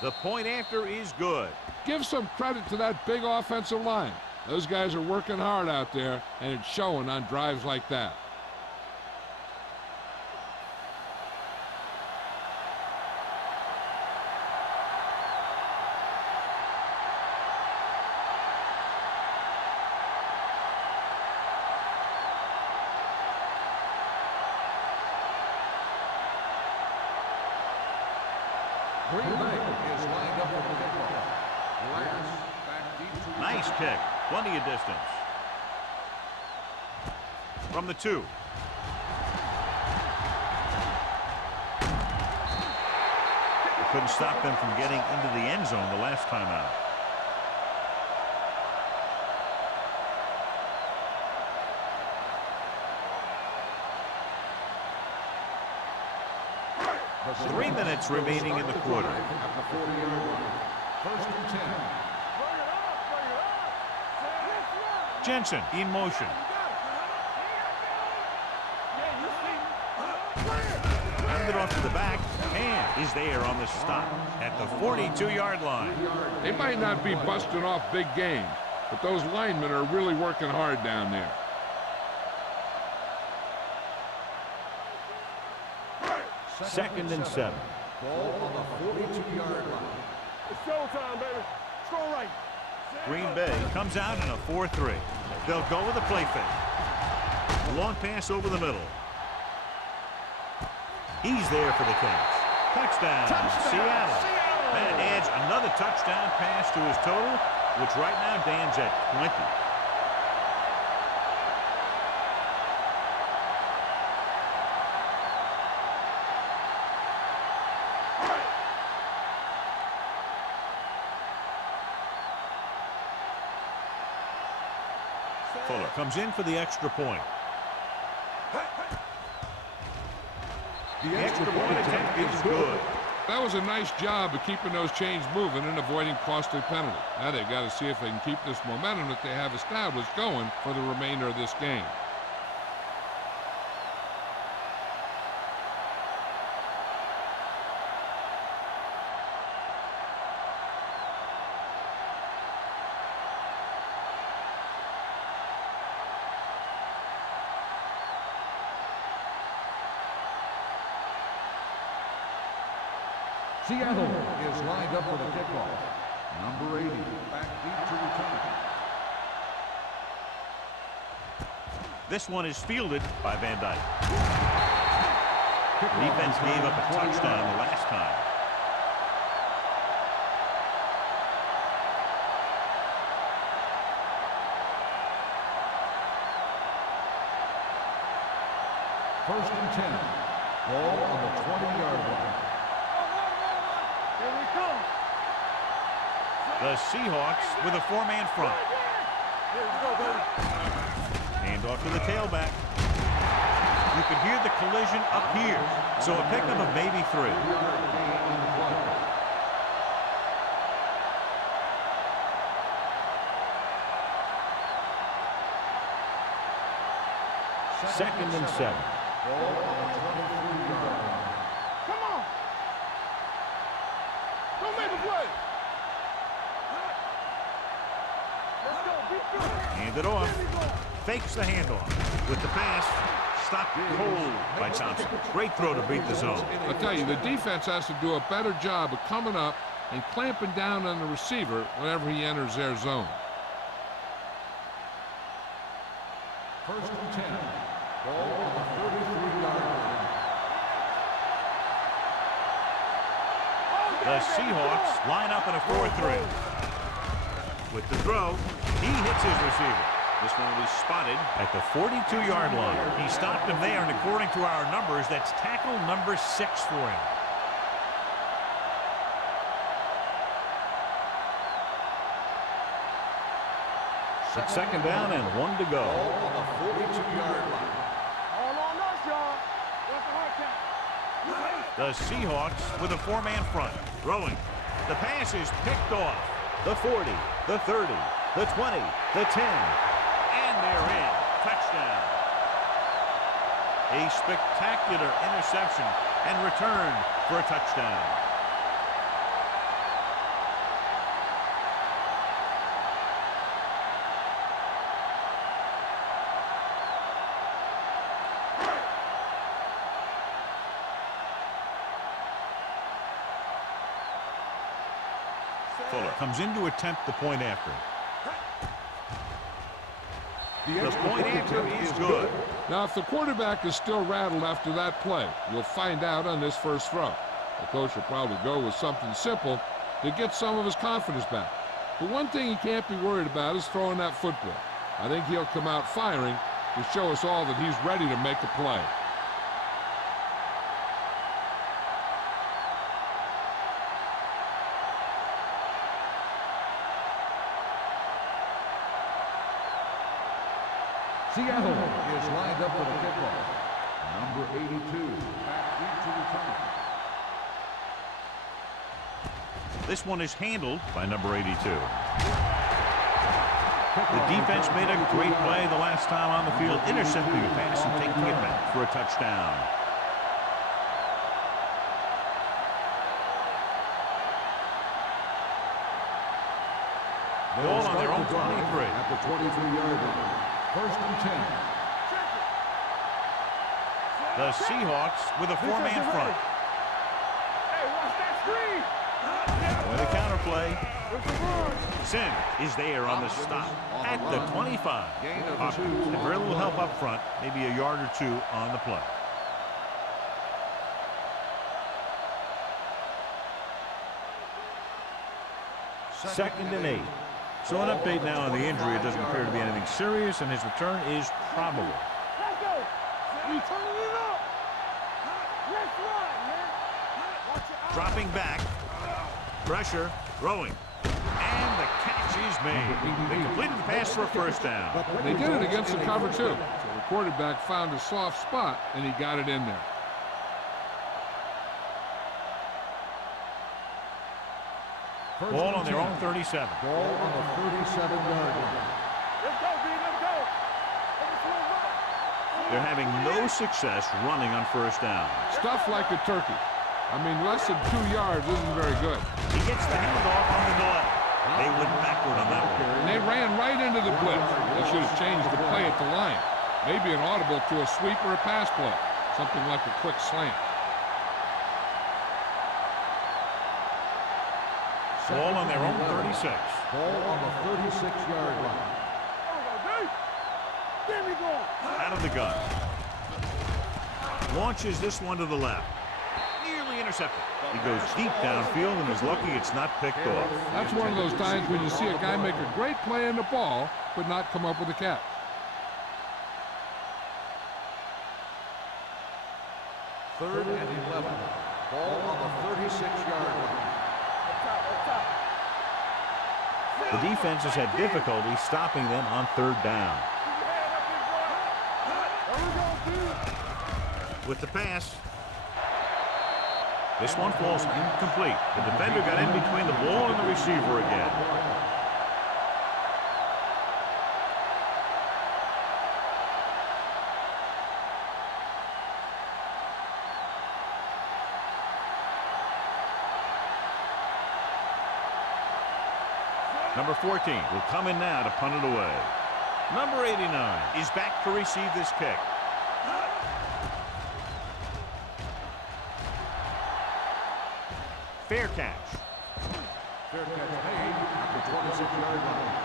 The point after is good. Give some credit to that big offensive line. Those guys are working hard out there, and it's showing on drives like that. Green Bay is lined up for the kickoff. Last back deep to Nice kick. Plenty of distance. From the 2. Couldn't stop them from getting into the end zone the last time out. the 3 minutes remaining in the quarter. at the 40-yard line. First and 10. Bring it up. Jensen in motion. Handed off to the back, and is there on the stop at the 42-yard line. They might not be busting off big games, but those linemen are really working hard down there. Second and 7. Ball on the 42-yard line. It's showtime, baby. Strong right. Green Bay comes out in a 4-3. They'll go with a play fake. Long pass over the middle. He's there for the catch. Touchdown, Seattle. That adds another touchdown pass to his total, which right now stands at 20. Fuller comes in for the extra point. The extra point attempt is good. That was a nice job of keeping those chains moving and avoiding costly penalties. Now they've got to see if they can keep this momentum that they have established going for the remainder of this game. Seattle is lined up for the kickoff. Number 80, back deep to return. This one is fielded by Van Dyke. The defense gave up a touchdown the last time. First and 10. Ball on the 20-yard line. Here we come. The Seahawks with a 4-man front. Here we go, baby. Hand off to the tailback. You can hear the collision up here, so a pickup of maybe 3. Second and 7. Ball on the 23-yard line. Come on. Don't make a play. Let's go. Be good. Hand it off. Fakes the handoff. With the pass, stopped cold by Thompson. Great throw to beat the zone. I'll tell you, the defense has to do a better job of coming up and clamping down on the receiver whenever he enters their zone. First and 10. Ball on the 33-yard line. The Seahawks line up in a 4-3. With the throw, he hits his receiver. This one will be spotted at the 42-yard line. He stopped him there, and according to our numbers, that's tackle number 6 for him. It's second down and 1 to go. On the 42-yard line. All on us, y'all. What's the hard count? The Seahawks with a 4-man front. Throwing. The pass is picked off. The 40, the 30, the 20, the 10. And they're in. Touchdown. A spectacular interception and return for a touchdown. Fuller comes in to attempt the point after. The point after is good. Now, if the quarterback is still rattled after that play, you'll find out on this first throw. The coach will probably go with something simple to get some of his confidence back. But one thing he can't be worried about is throwing that football. I think he'll come out firing to show us all that he's ready to make a play. Seattle is lined up for the kickoff. Number 82, back deep to return. This one is handled by number 82. The defense made a great play the last time on the field, intercepting the pass and taking it back for a touchdown. Ball on their own 23. At the 23-yard line. First and 10. The Seahawks with a 4-man front. Hey, watch that screen. With a counter play. Sin is there on the stop at the 25. Hawkins had very little help up front, maybe a yard or 2 on the play. Second and 8. So an update now on the injury. It doesn't appear to be anything serious, and his return is probable. Let's go. We turning it up. Let's run, man. Watch your eyes. Dropping back. Pressure. Throwing. And the catch is made. They completed the pass for a first down. They did it against the cover, too. So the quarterback found a soft spot, and he got it in there. Ball on their own 37. Ball on the 37-yard line. Let's go, B. Let's go. Let's move up. They're having no success running on first down. Stuff like a turkey. I mean, less than 2 yards isn't very good. He gets the handoff on the delay. They went backward on that one. And they ran right into the blitz. They should have changed the play at the line. Maybe an audible to a sweep or a pass play. Something like a quick slant. Ball on their own 36. Ball on the 36-yard line. There we go. Out of the gun. Launches this one to the left. Nearly intercepted. He goes deep downfield and is lucky it's not picked off. That's one of those times when you see a guy make a great play in the ball, but not come up with a catch. Third and 11. Ball on the 36-yard line. The defense has had difficulty stopping them on third down. With the pass. This one falls incomplete. The defender got in between the ball and the receiver again. Number 14 will come in now to punt it away. Number 89 is back to receive this kick. Fair catch. Fair catch made at the 26-yard line.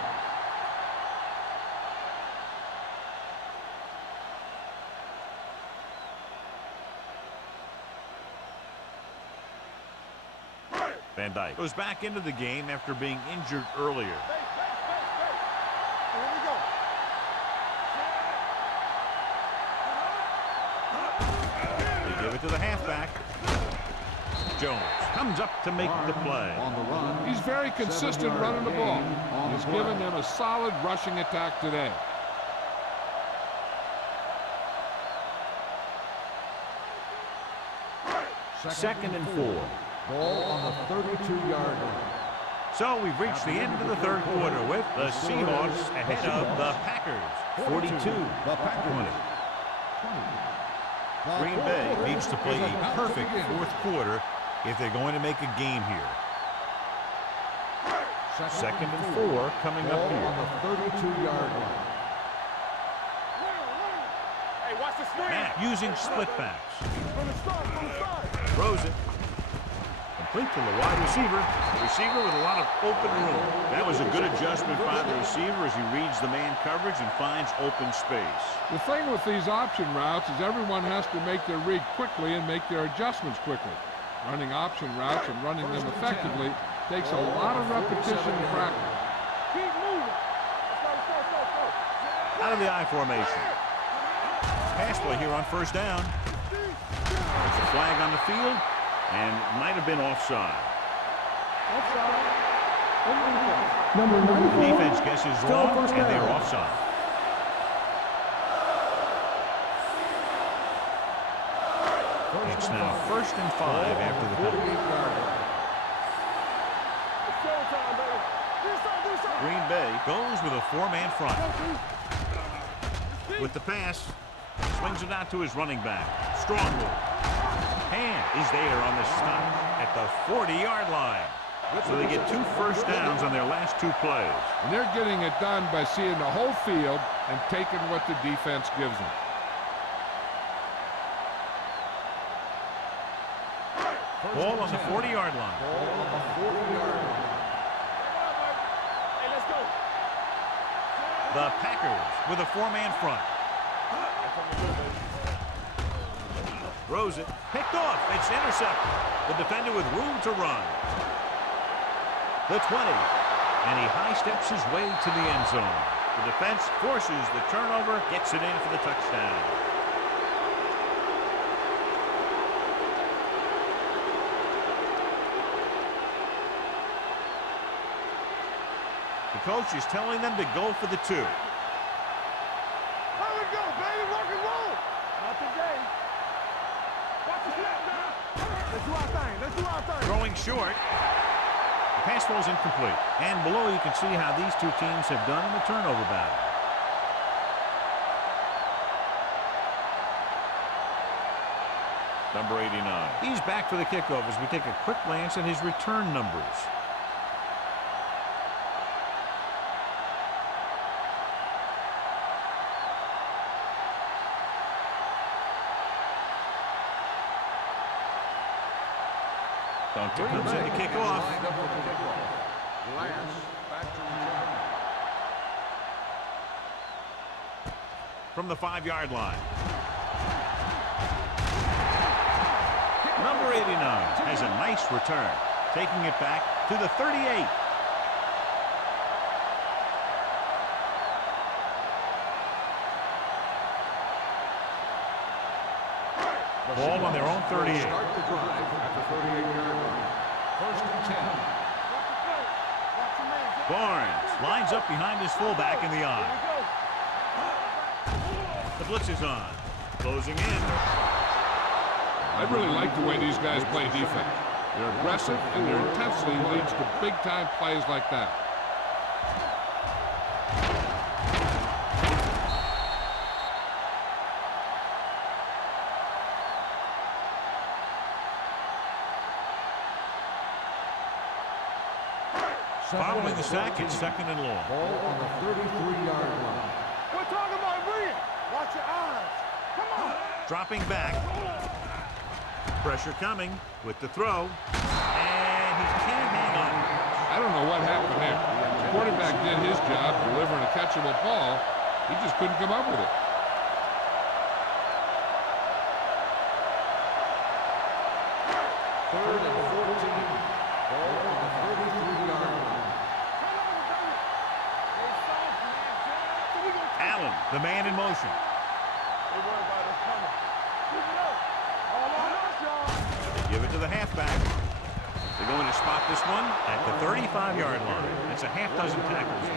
Van Dyke goes back into the game after being injured earlier. Here we go. They give it to the halfback. Jones comes up to make the play. On the run. He's very consistent running the ball. He's given them a solid rushing attack today. Second and 4. Ball on the 32-yard line. So we've reached the end of the third quarter with the Seahawks ahead of the Packers. 42, The Packers. 20. Green Bay needs to play a perfect fourth quarter if they're going to make a game here. Second and 4 coming up here. On the 32-yard line. Hey, watch the screen. Matt using split backs. From the start. Throws it. Complete to the wide receiver. The receiver with a lot of open room. That was a good adjustment by the receiver as he reads the man coverage and finds open space. The thing with these option routes is everyone has to make their read quickly and make their adjustments quickly. Running option routes and running them effectively takes a lot of repetition and practice. Keep moving. Let's go. Out of the I formation. Pass play here on first down. There's a flag on the field and might have been offside. The defense guesses wrong and they're offside. It's now first and 5 after the penalty. Green Bay goes with a four-man front. With the pass, swings it out to his running back. Strong move. And is there on the stop at the 40-yard line. So they get 2 first downs on their last 2 plays. And they're getting it done by seeing the whole field and taking what the defense gives them. Ball on the 40-yard line. Ball on the 40-yard line. Hey, let's go. The Packers with a four-man front. Throws it. Picked off. It's intercepted. The defender with room to run. The 20. And he high steps his way to the end zone. The defense forces the turnover, gets it in for the touchdown. The coach is telling them to go for the 2. Here we go, baby. Rock and roll. Not today. Watch the snap now. Let's do our thing. Throwing short. The pass falls incomplete. And below you can see how these two teams have done in the turnover battle. Number 89. He's back for the kickoff as we take a quick glance at his return numbers. Duncan comes in to kick off. From the 5-yard line. Number 89 has a nice return, taking it back to the 38. Ball on their own 38. Start the drive at the 38-yard line. First and 10. Barnes lines up behind his fullback in the eye. The blitz is on. Closing in. I really like the way these guys play defense. They're aggressive, and their intensity leads to big-time plays like that. Following the sack, it's second and long. Ball on the 33-yard line. We're talking about brilliant. Watch your eyes. Come on. Dropping back. Pressure coming with the throw. And he can't hang on. I don't know what happened there. The quarterback did his job delivering a catchable ball. He just couldn't come up with it. Third and 14. Ball on the 33-yard line. Allen, the man in motion. They give it to the halfback. They're going to spot this one at the 35-yard line. That's a half dozen tackles.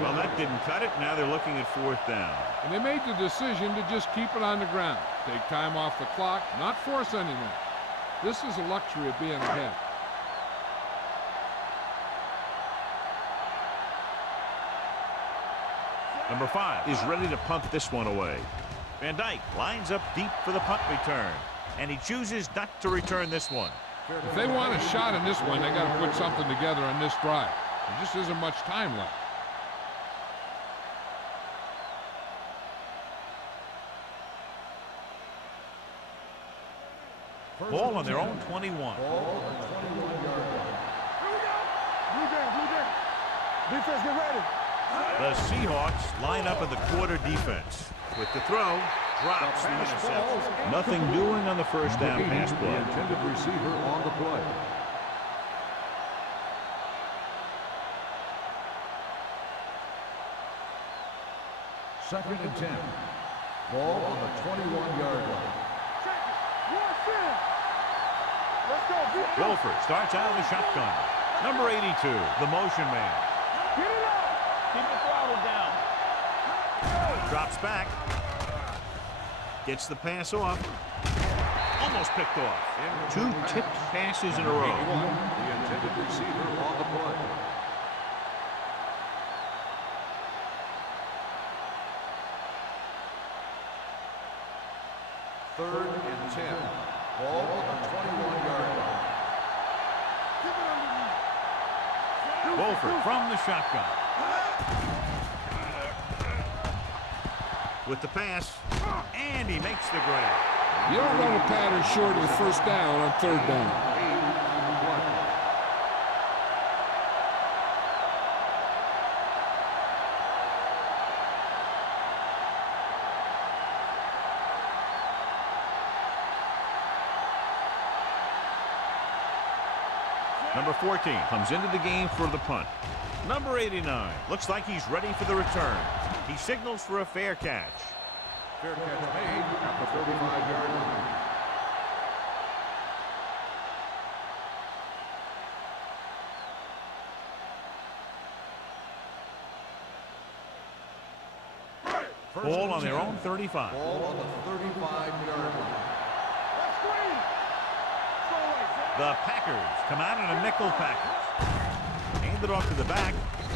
Well, that didn't cut it. Now they're looking at 4th down. And they made the decision to just keep it on the ground. Take time off the clock, not force anything. This is a luxury of being ahead. Number 5 is ready to punt this one away. Van Dyke lines up deep for the punt return, and he chooses not to return this one. If they want a shot in this one, they got to put something together on this drive. There just isn't much time left. Ball on their own 21. Ball on the 21-yard line. Blue game. Defense, get ready. The Seahawks line up in the quarter defense. With the throw, drops the interception. Nothing doing on the first down pass play. The intended receiver on the play. Second and 10. Ball on the 21-yard line. Let's go. Wolford starts out of the shotgun. Number 82, the motion man. Get it up. Keep the throttle down. Drops back. Gets the pass off. Almost picked off. 2 tipped passes in a row. The intended receiver on the play. Third and 10. Ball on the 21-yard line. Wolford from the shotgun. With the pass, and he makes the grab. You don't run a pattern short of the first down on 3rd down. Number 14 comes into the game for the punt. Number 89 looks like he's ready for the return. He signals for a fair catch. Fair catch made at the 35-yard line. Ball on their own 35. Ball on the 35-yard line. The Packers come out in a nickel package. Hand it off to the back.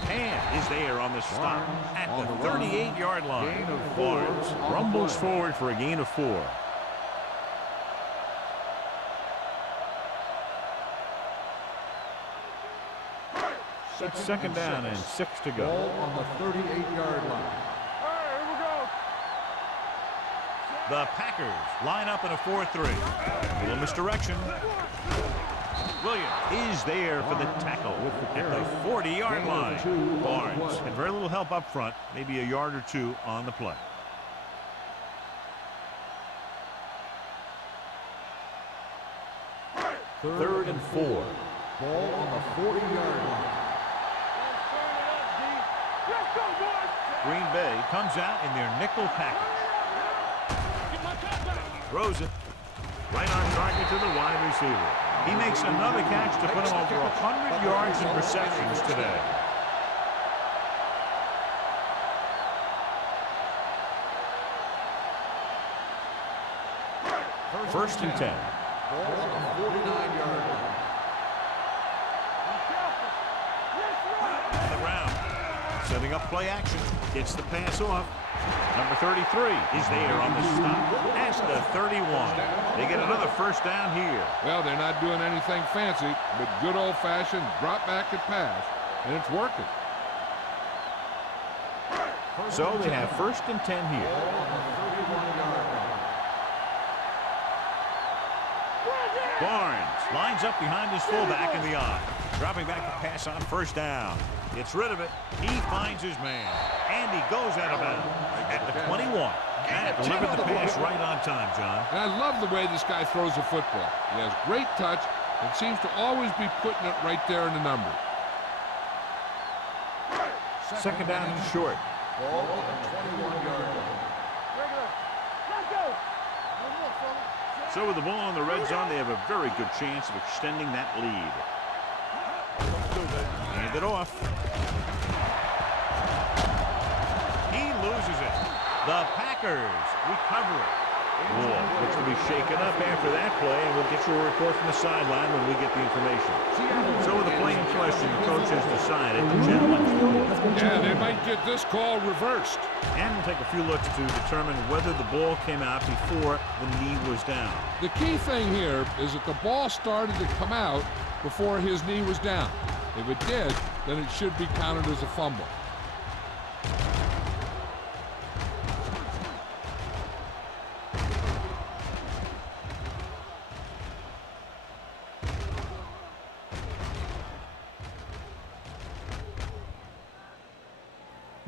And is there on the stop at the 38-yard line. Barnes rumbles forward for a gain of 4. It's 2nd down and 6 to go. Ball on the 38-yard line. The Packers line up in a 4-3. A little misdirection. Williams is there for the tackle at the 40-yard line. Barnes had very little help up front, maybe a yard or 2 on the play. Third and 4. Ball on the 40-yard line. Green Bay comes out in their nickel package. Throws it right on target to the wide receiver. He makes another catch to put him over 100 yards in receptions today. First and 10. Ball on the 49-yard line. On the ground. Setting up play action. Gets the pass off. Number 33 is there on the stop at the 31. They get another first down here. Well, they're not doing anything fancy, but good old-fashioned drop back and pass, and it's working. So they have first and 10 here. Barnes lines up behind his fullback in the eye. Dropping back to pass on first down. Gets rid of it. He finds his man. And he goes out of bounds at the 21. And delivered the pass right on time, John. And I love the way this guy throws the football. He has great touch, and seems to always be putting it right there in the numbers. Second down and short. Ball on the 21-yard line. Let's go. One more, fella. So with the ball in the red zone, they have a very good chance of extending that lead. Hand it off. He loses it. The Packers recover it. Wall looks to be shaken up after that play, and we'll get you a report from the sideline when we get the information. So with the play in question, the coach has decided to challenge the call. Yeah, they might get this call reversed. And we'll take a few looks to determine whether the ball came out before the knee was down. The key thing here is that the ball started to come out before his knee was down. If it did, then it should be counted as a fumble.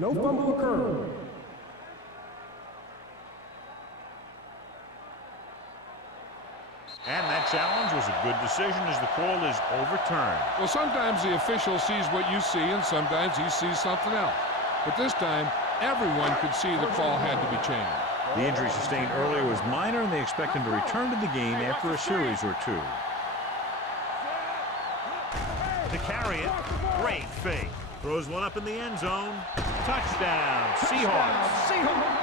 No fumble occurred. And that challenge was a good decision as the call is overturned. Well, sometimes the official sees what you see, and sometimes he sees something else. But this time, everyone could see the call had to be changed. The injury sustained earlier was minor, and they expect him to return to the game after a series or two. To carry it, great fake. Throws one up in the end zone. Touchdown, Seahawks.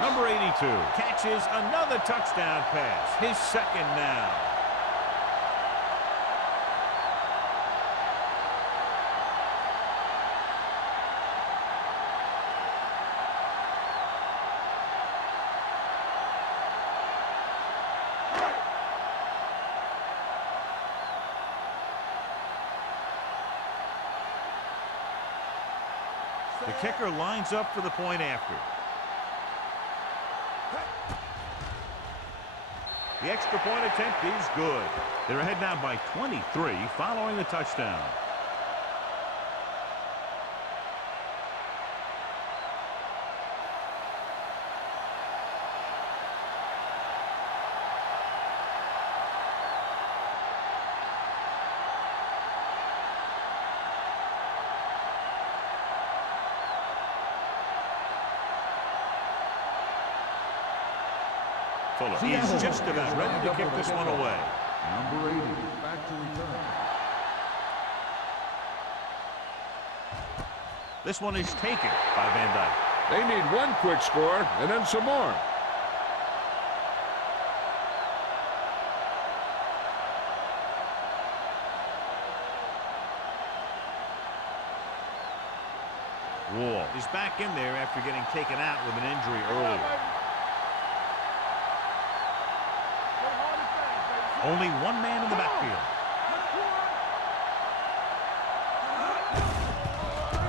Number 82 catches another touchdown pass. His second now. The kicker lines up for the point after. The extra point attempt is good. They're ahead now by 23 following the touchdown. Fuller is just about ready to kick this one away. Number 80, back to return. This one is taken by Van Dyke. They need one quick score and then some more. Wall is back in there after getting taken out with an injury earlier. Only one man in the backfield.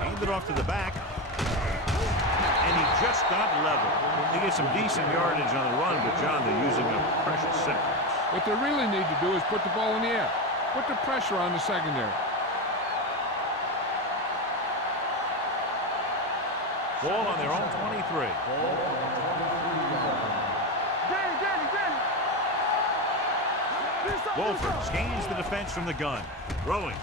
Handed off to the back. And he just got level. They get some decent yardage on the run, but John, they're using up precious seconds. What they really need to do is put the ball in the air. Put the pressure on the secondary. Ball on their own 23. Wolford scans the defense from the gun. Throwing.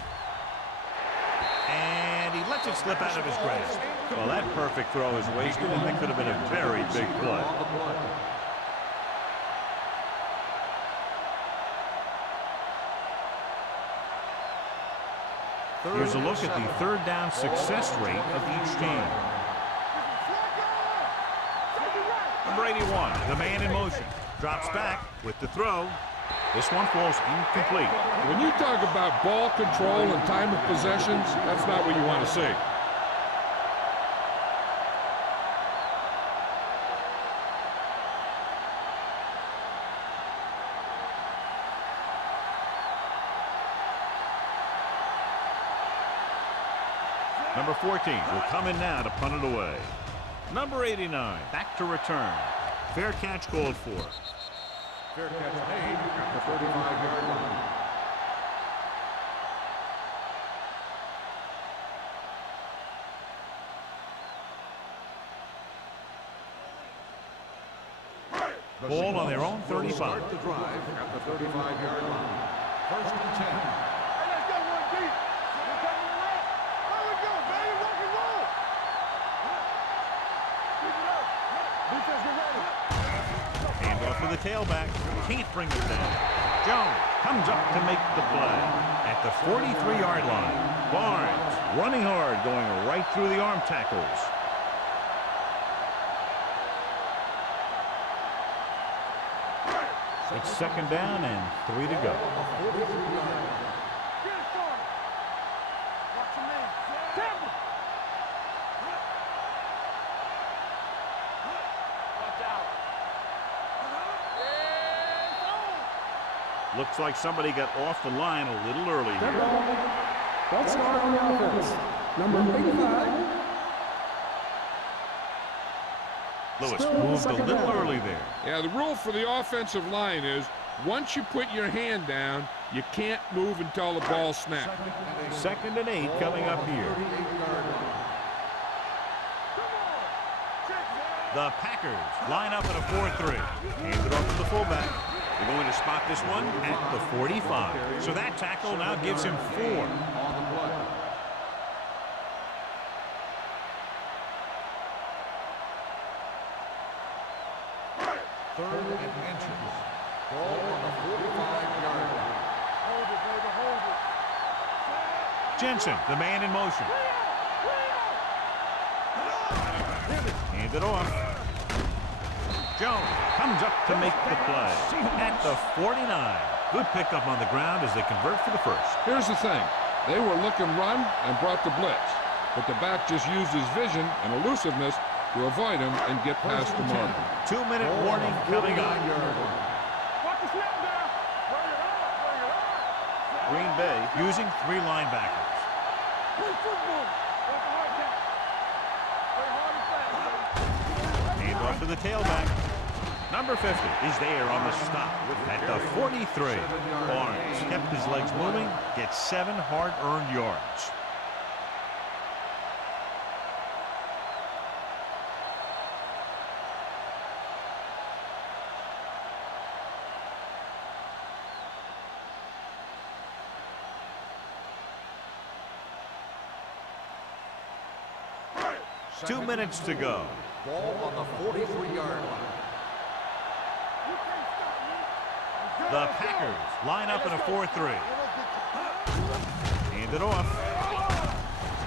And he lets it slip out of his grasp. Well, that perfect throw is wasted, and that could have been a very big play. Here's a look at the third down success rate of each team. Number 81, the man in motion. Drops back with the throw. This one falls incomplete. When you talk about ball control and time of possessions, that's not what you want to see. Number 14 will come in now to punt it away. Number 89 back to return. Fair catch called for. Fair catch made at the 35-yard line. Ball on their own 35. Start the drive at the 35-yard line. First and 10. tailback. Can't bring it down. Jones comes up to make the play at the 43-yard line. Barnes running hard, going right through the arm tackles. It's second down and 3 to go. Looks like somebody got off the line a little early here. Let's start on the offense. Number 85. Lewis moved a little early there. Yeah, the rule for the offensive line is once you put your hand down, you can't move until the ball snaps. Second and 8 coming up here. The Packers line up at a 4-3. Hands it off to the fullback. They're going to spot this one at the 45. So that tackle now gives him 4. Third and inches. Ball on the 45-yard line. Hold it, baby, hold it. Jensen, the man in motion. Hand it off. Jones comes up to make the play at the 49. Good pickup on the ground as they convert for the first. Here's the thing. They were looking run and brought the blitz. But the back just used his vision and elusiveness to avoid him and get past the marker. 2-minute warning coming up. Watch the snap down. Bring it up, bring it up. Green Bay using 3 linebackers. Play football. Watch the hard catch. Play hard and fast. Hand off to the tailback. Number 50 is there on the stop at the 43. Barnes kept his legs moving, gets 7 hard-earned yards. Two minutes to go. Ball on the 43-yard line. The Packers line up in a 4-3. Hand it off.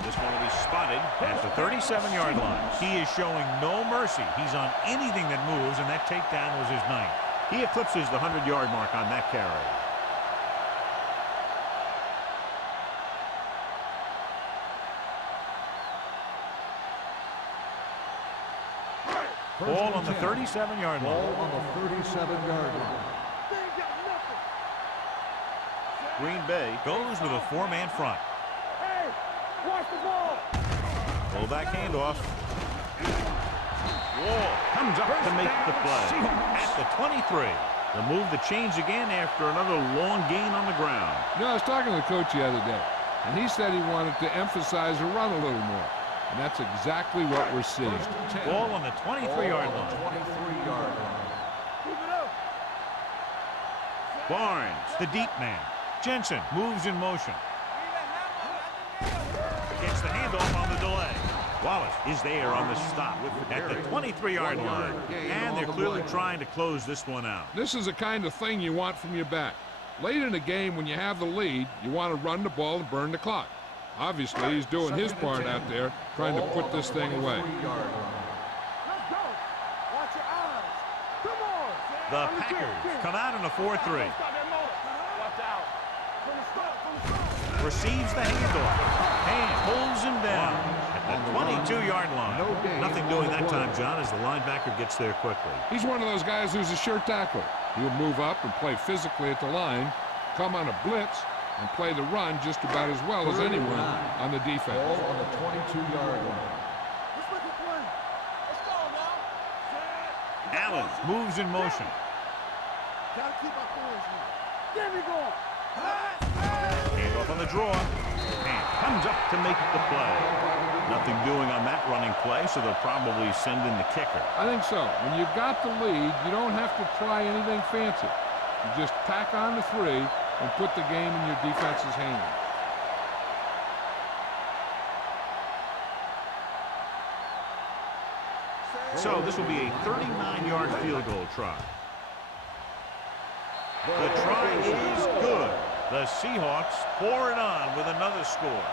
This one will be spotted at the 37-yard line. He is showing no mercy. He's on anything that moves, and that takedown was his 9th. He eclipses the 100-yard mark on that carry. Ball on the 37-yard line. Ball on the 37-yard line. Green Bay goes with a 4-man front. Hey, watch the ball. Fullback handoff. Wall comes up to make the play at the 23. The move to change again after another long gain on the ground. You know, I was talking to the coach the other day, and he said he wanted to emphasize the run a little more. And that's exactly what we're seeing. Ball on the 23-yard line. 23-yard line. Keep it up. Barnes, the deep man. Jensen moves in motion. Gets the handoff on the delay. Wallace is there on the stop at the 23-yard line. And they're clearly trying to close this one out. This is the kind of thing you want from your back. Late in the game, when you have the lead, you want to run the ball and burn the clock. Obviously, he's doing his part out there, trying to put this thing away. Let's go. Watch your eyes. Come on. The Packers come out in a 4-3. Stop that motor. Watch out. From the start, from the start. Receives the handoff. And pulls him down at the 22-yard line. Nothing doing that time, John, as the linebacker gets there quickly. He's one of those guys who's a sure tackler. He'll move up and play physically at the line, come on a blitz, and play the run just about as well as anyone on the defense. Ball on the 22-yard line. Let's make a play. Let's go now. Allen moves in motion. Gotta keep our points here. There we go. Handoff on the draw. And comes up to make the play. Nothing doing on that running play, so they'll probably send in the kicker. I think so. When you've got the lead, you don't have to try anything fancy. You just tack on the 3 and put the game in your defense's hands. So this will be a 39-yard field goal try. The try is good. The Seahawks pour it on with another score.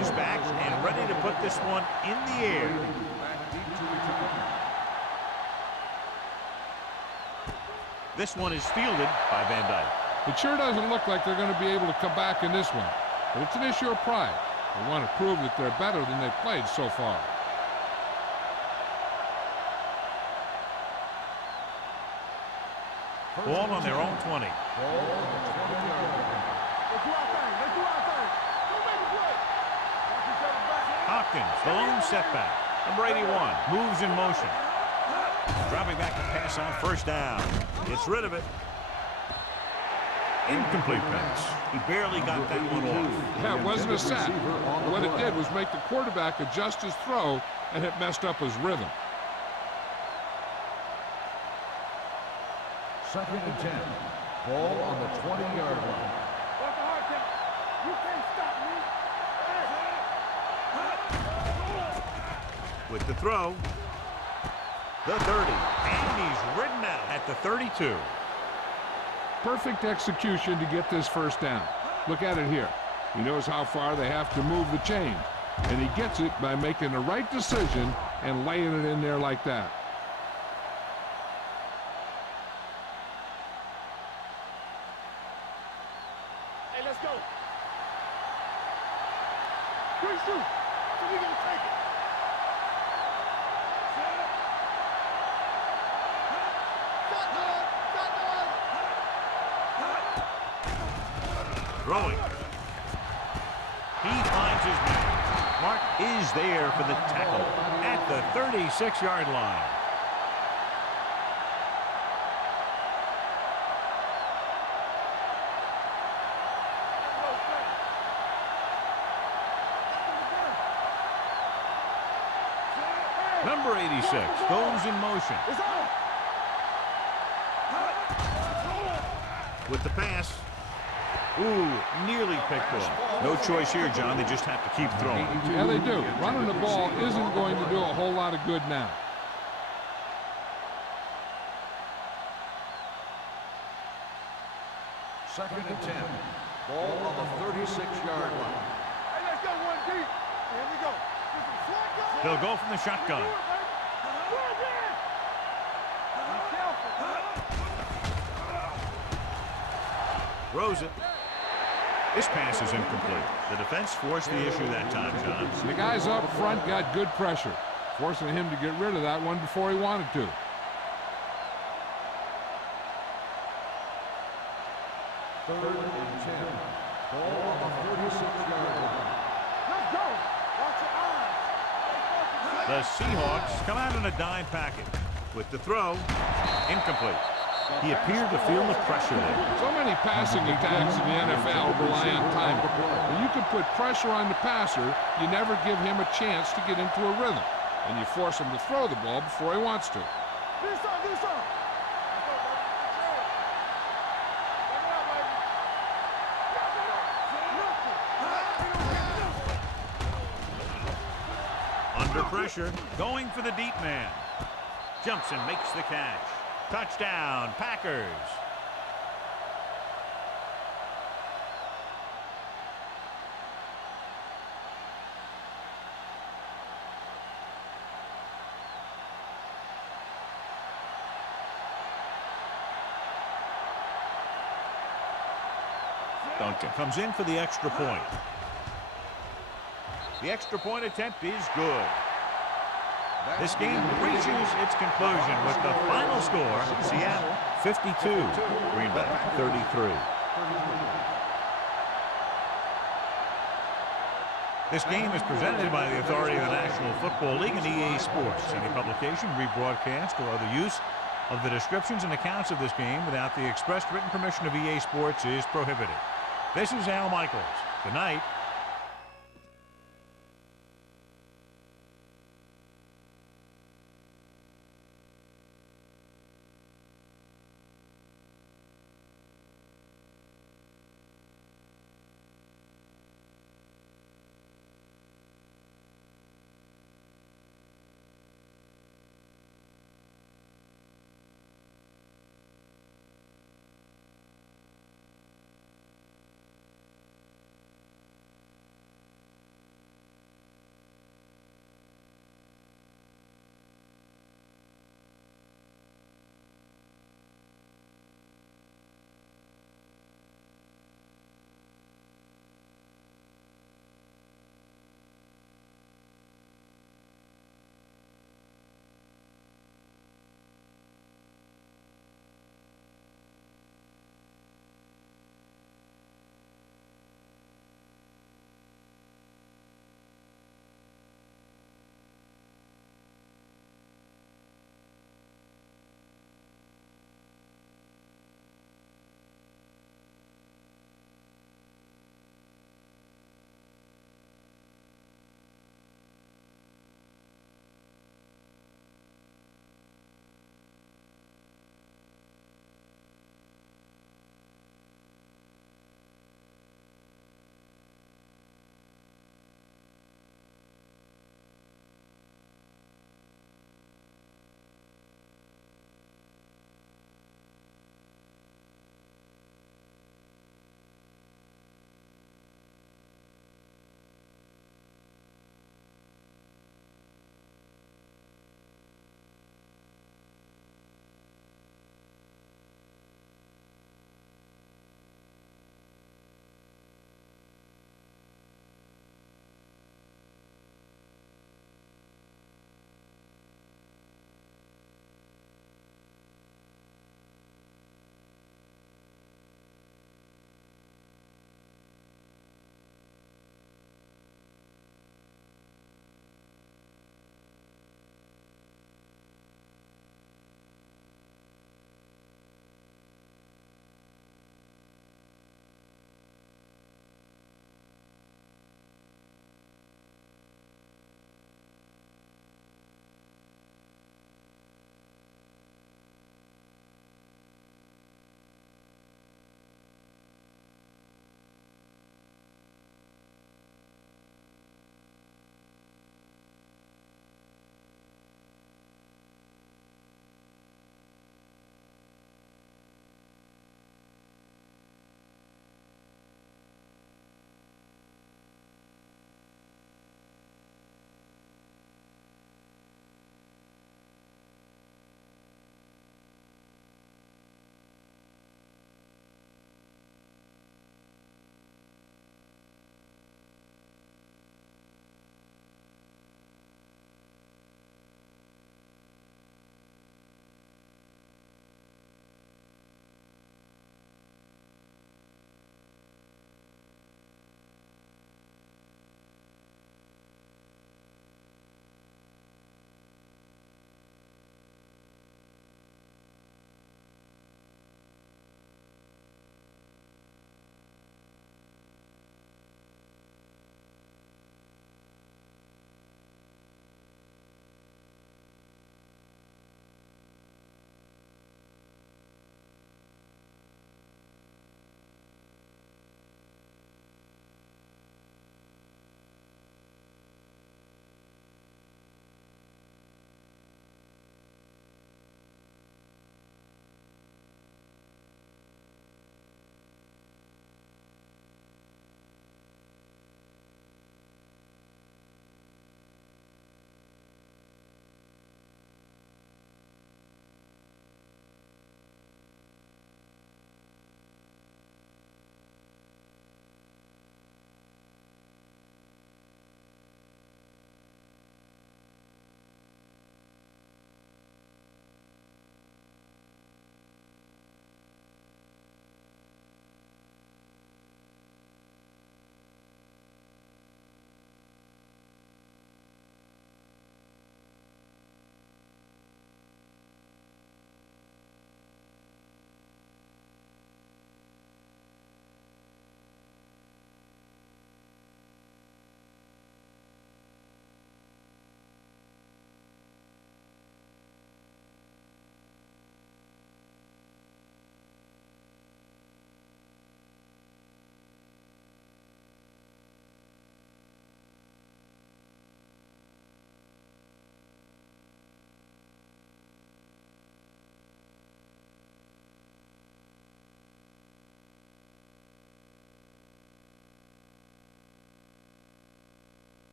Is back and ready to put this one in the air. This one is fielded by Van Dyke. It sure doesn't look like they're going to be able to come back in this one, but it's an issue of pride. They want to prove that they're better than they've played so far. Ball on their own 20. Hopkins, the lone setback. Number 81 moves in motion. Dropping back to pass on first down. Gets rid of it. Incomplete pass. He barely got that one off. Yeah, it wasn't a sack. What it did was make the quarterback adjust his throw, and it messed up his rhythm. 2nd and 10. Ball on the 20-yard line. You can't stop me. With the throw, the 30, and he's ridden out at the 32. Perfect execution to get this first down. Look at it here. He knows how far they have to move the chain, and he gets it by making the right decision and laying it in there like that. Hey, let's go. 3-2. So we gonna take it. Throwing. He finds his man. Mark is there for the tackle at the 36-yard line. Number 86 goes in motion. With the pass. Ooh, nearly picked off. No choice here, John. They just have to keep throwing. Yeah, they do. Running the ball isn't going to do a whole lot of good now. Second and 10. Ball on the 36-yard line. Hey, let's go one deep. Here we go. They'll go from the shotgun. Throws it. This pass is incomplete. The defense forced the issue that time, John. The guys up front got good pressure, forcing him to get rid of that one before he wanted to. Third and 10. Ball on the 36-yard line. Let's go. Watch your eyes. The Seahawks come out in a dime package. With the throw, incomplete. He appeared to feel the pressure there. So many passing attacks in the NFL rely on timing. When you can put pressure on the passer, you never give him a chance to get into a rhythm. And you force him to throw the ball before he wants to. Do something. Under pressure, going for the deep man. Jumps and makes the catch. Touchdown, Packers. Duncan comes in for the extra point. The extra point attempt is good. This game reaches its conclusion with the final score, Seattle 52, Green Bay 33. This game is presented by the authority of the National Football League and EA Sports. Any publication, rebroadcast, or other use of the descriptions and accounts of this game without the expressed written permission of EA Sports is prohibited. This is Al Michaels. Good night.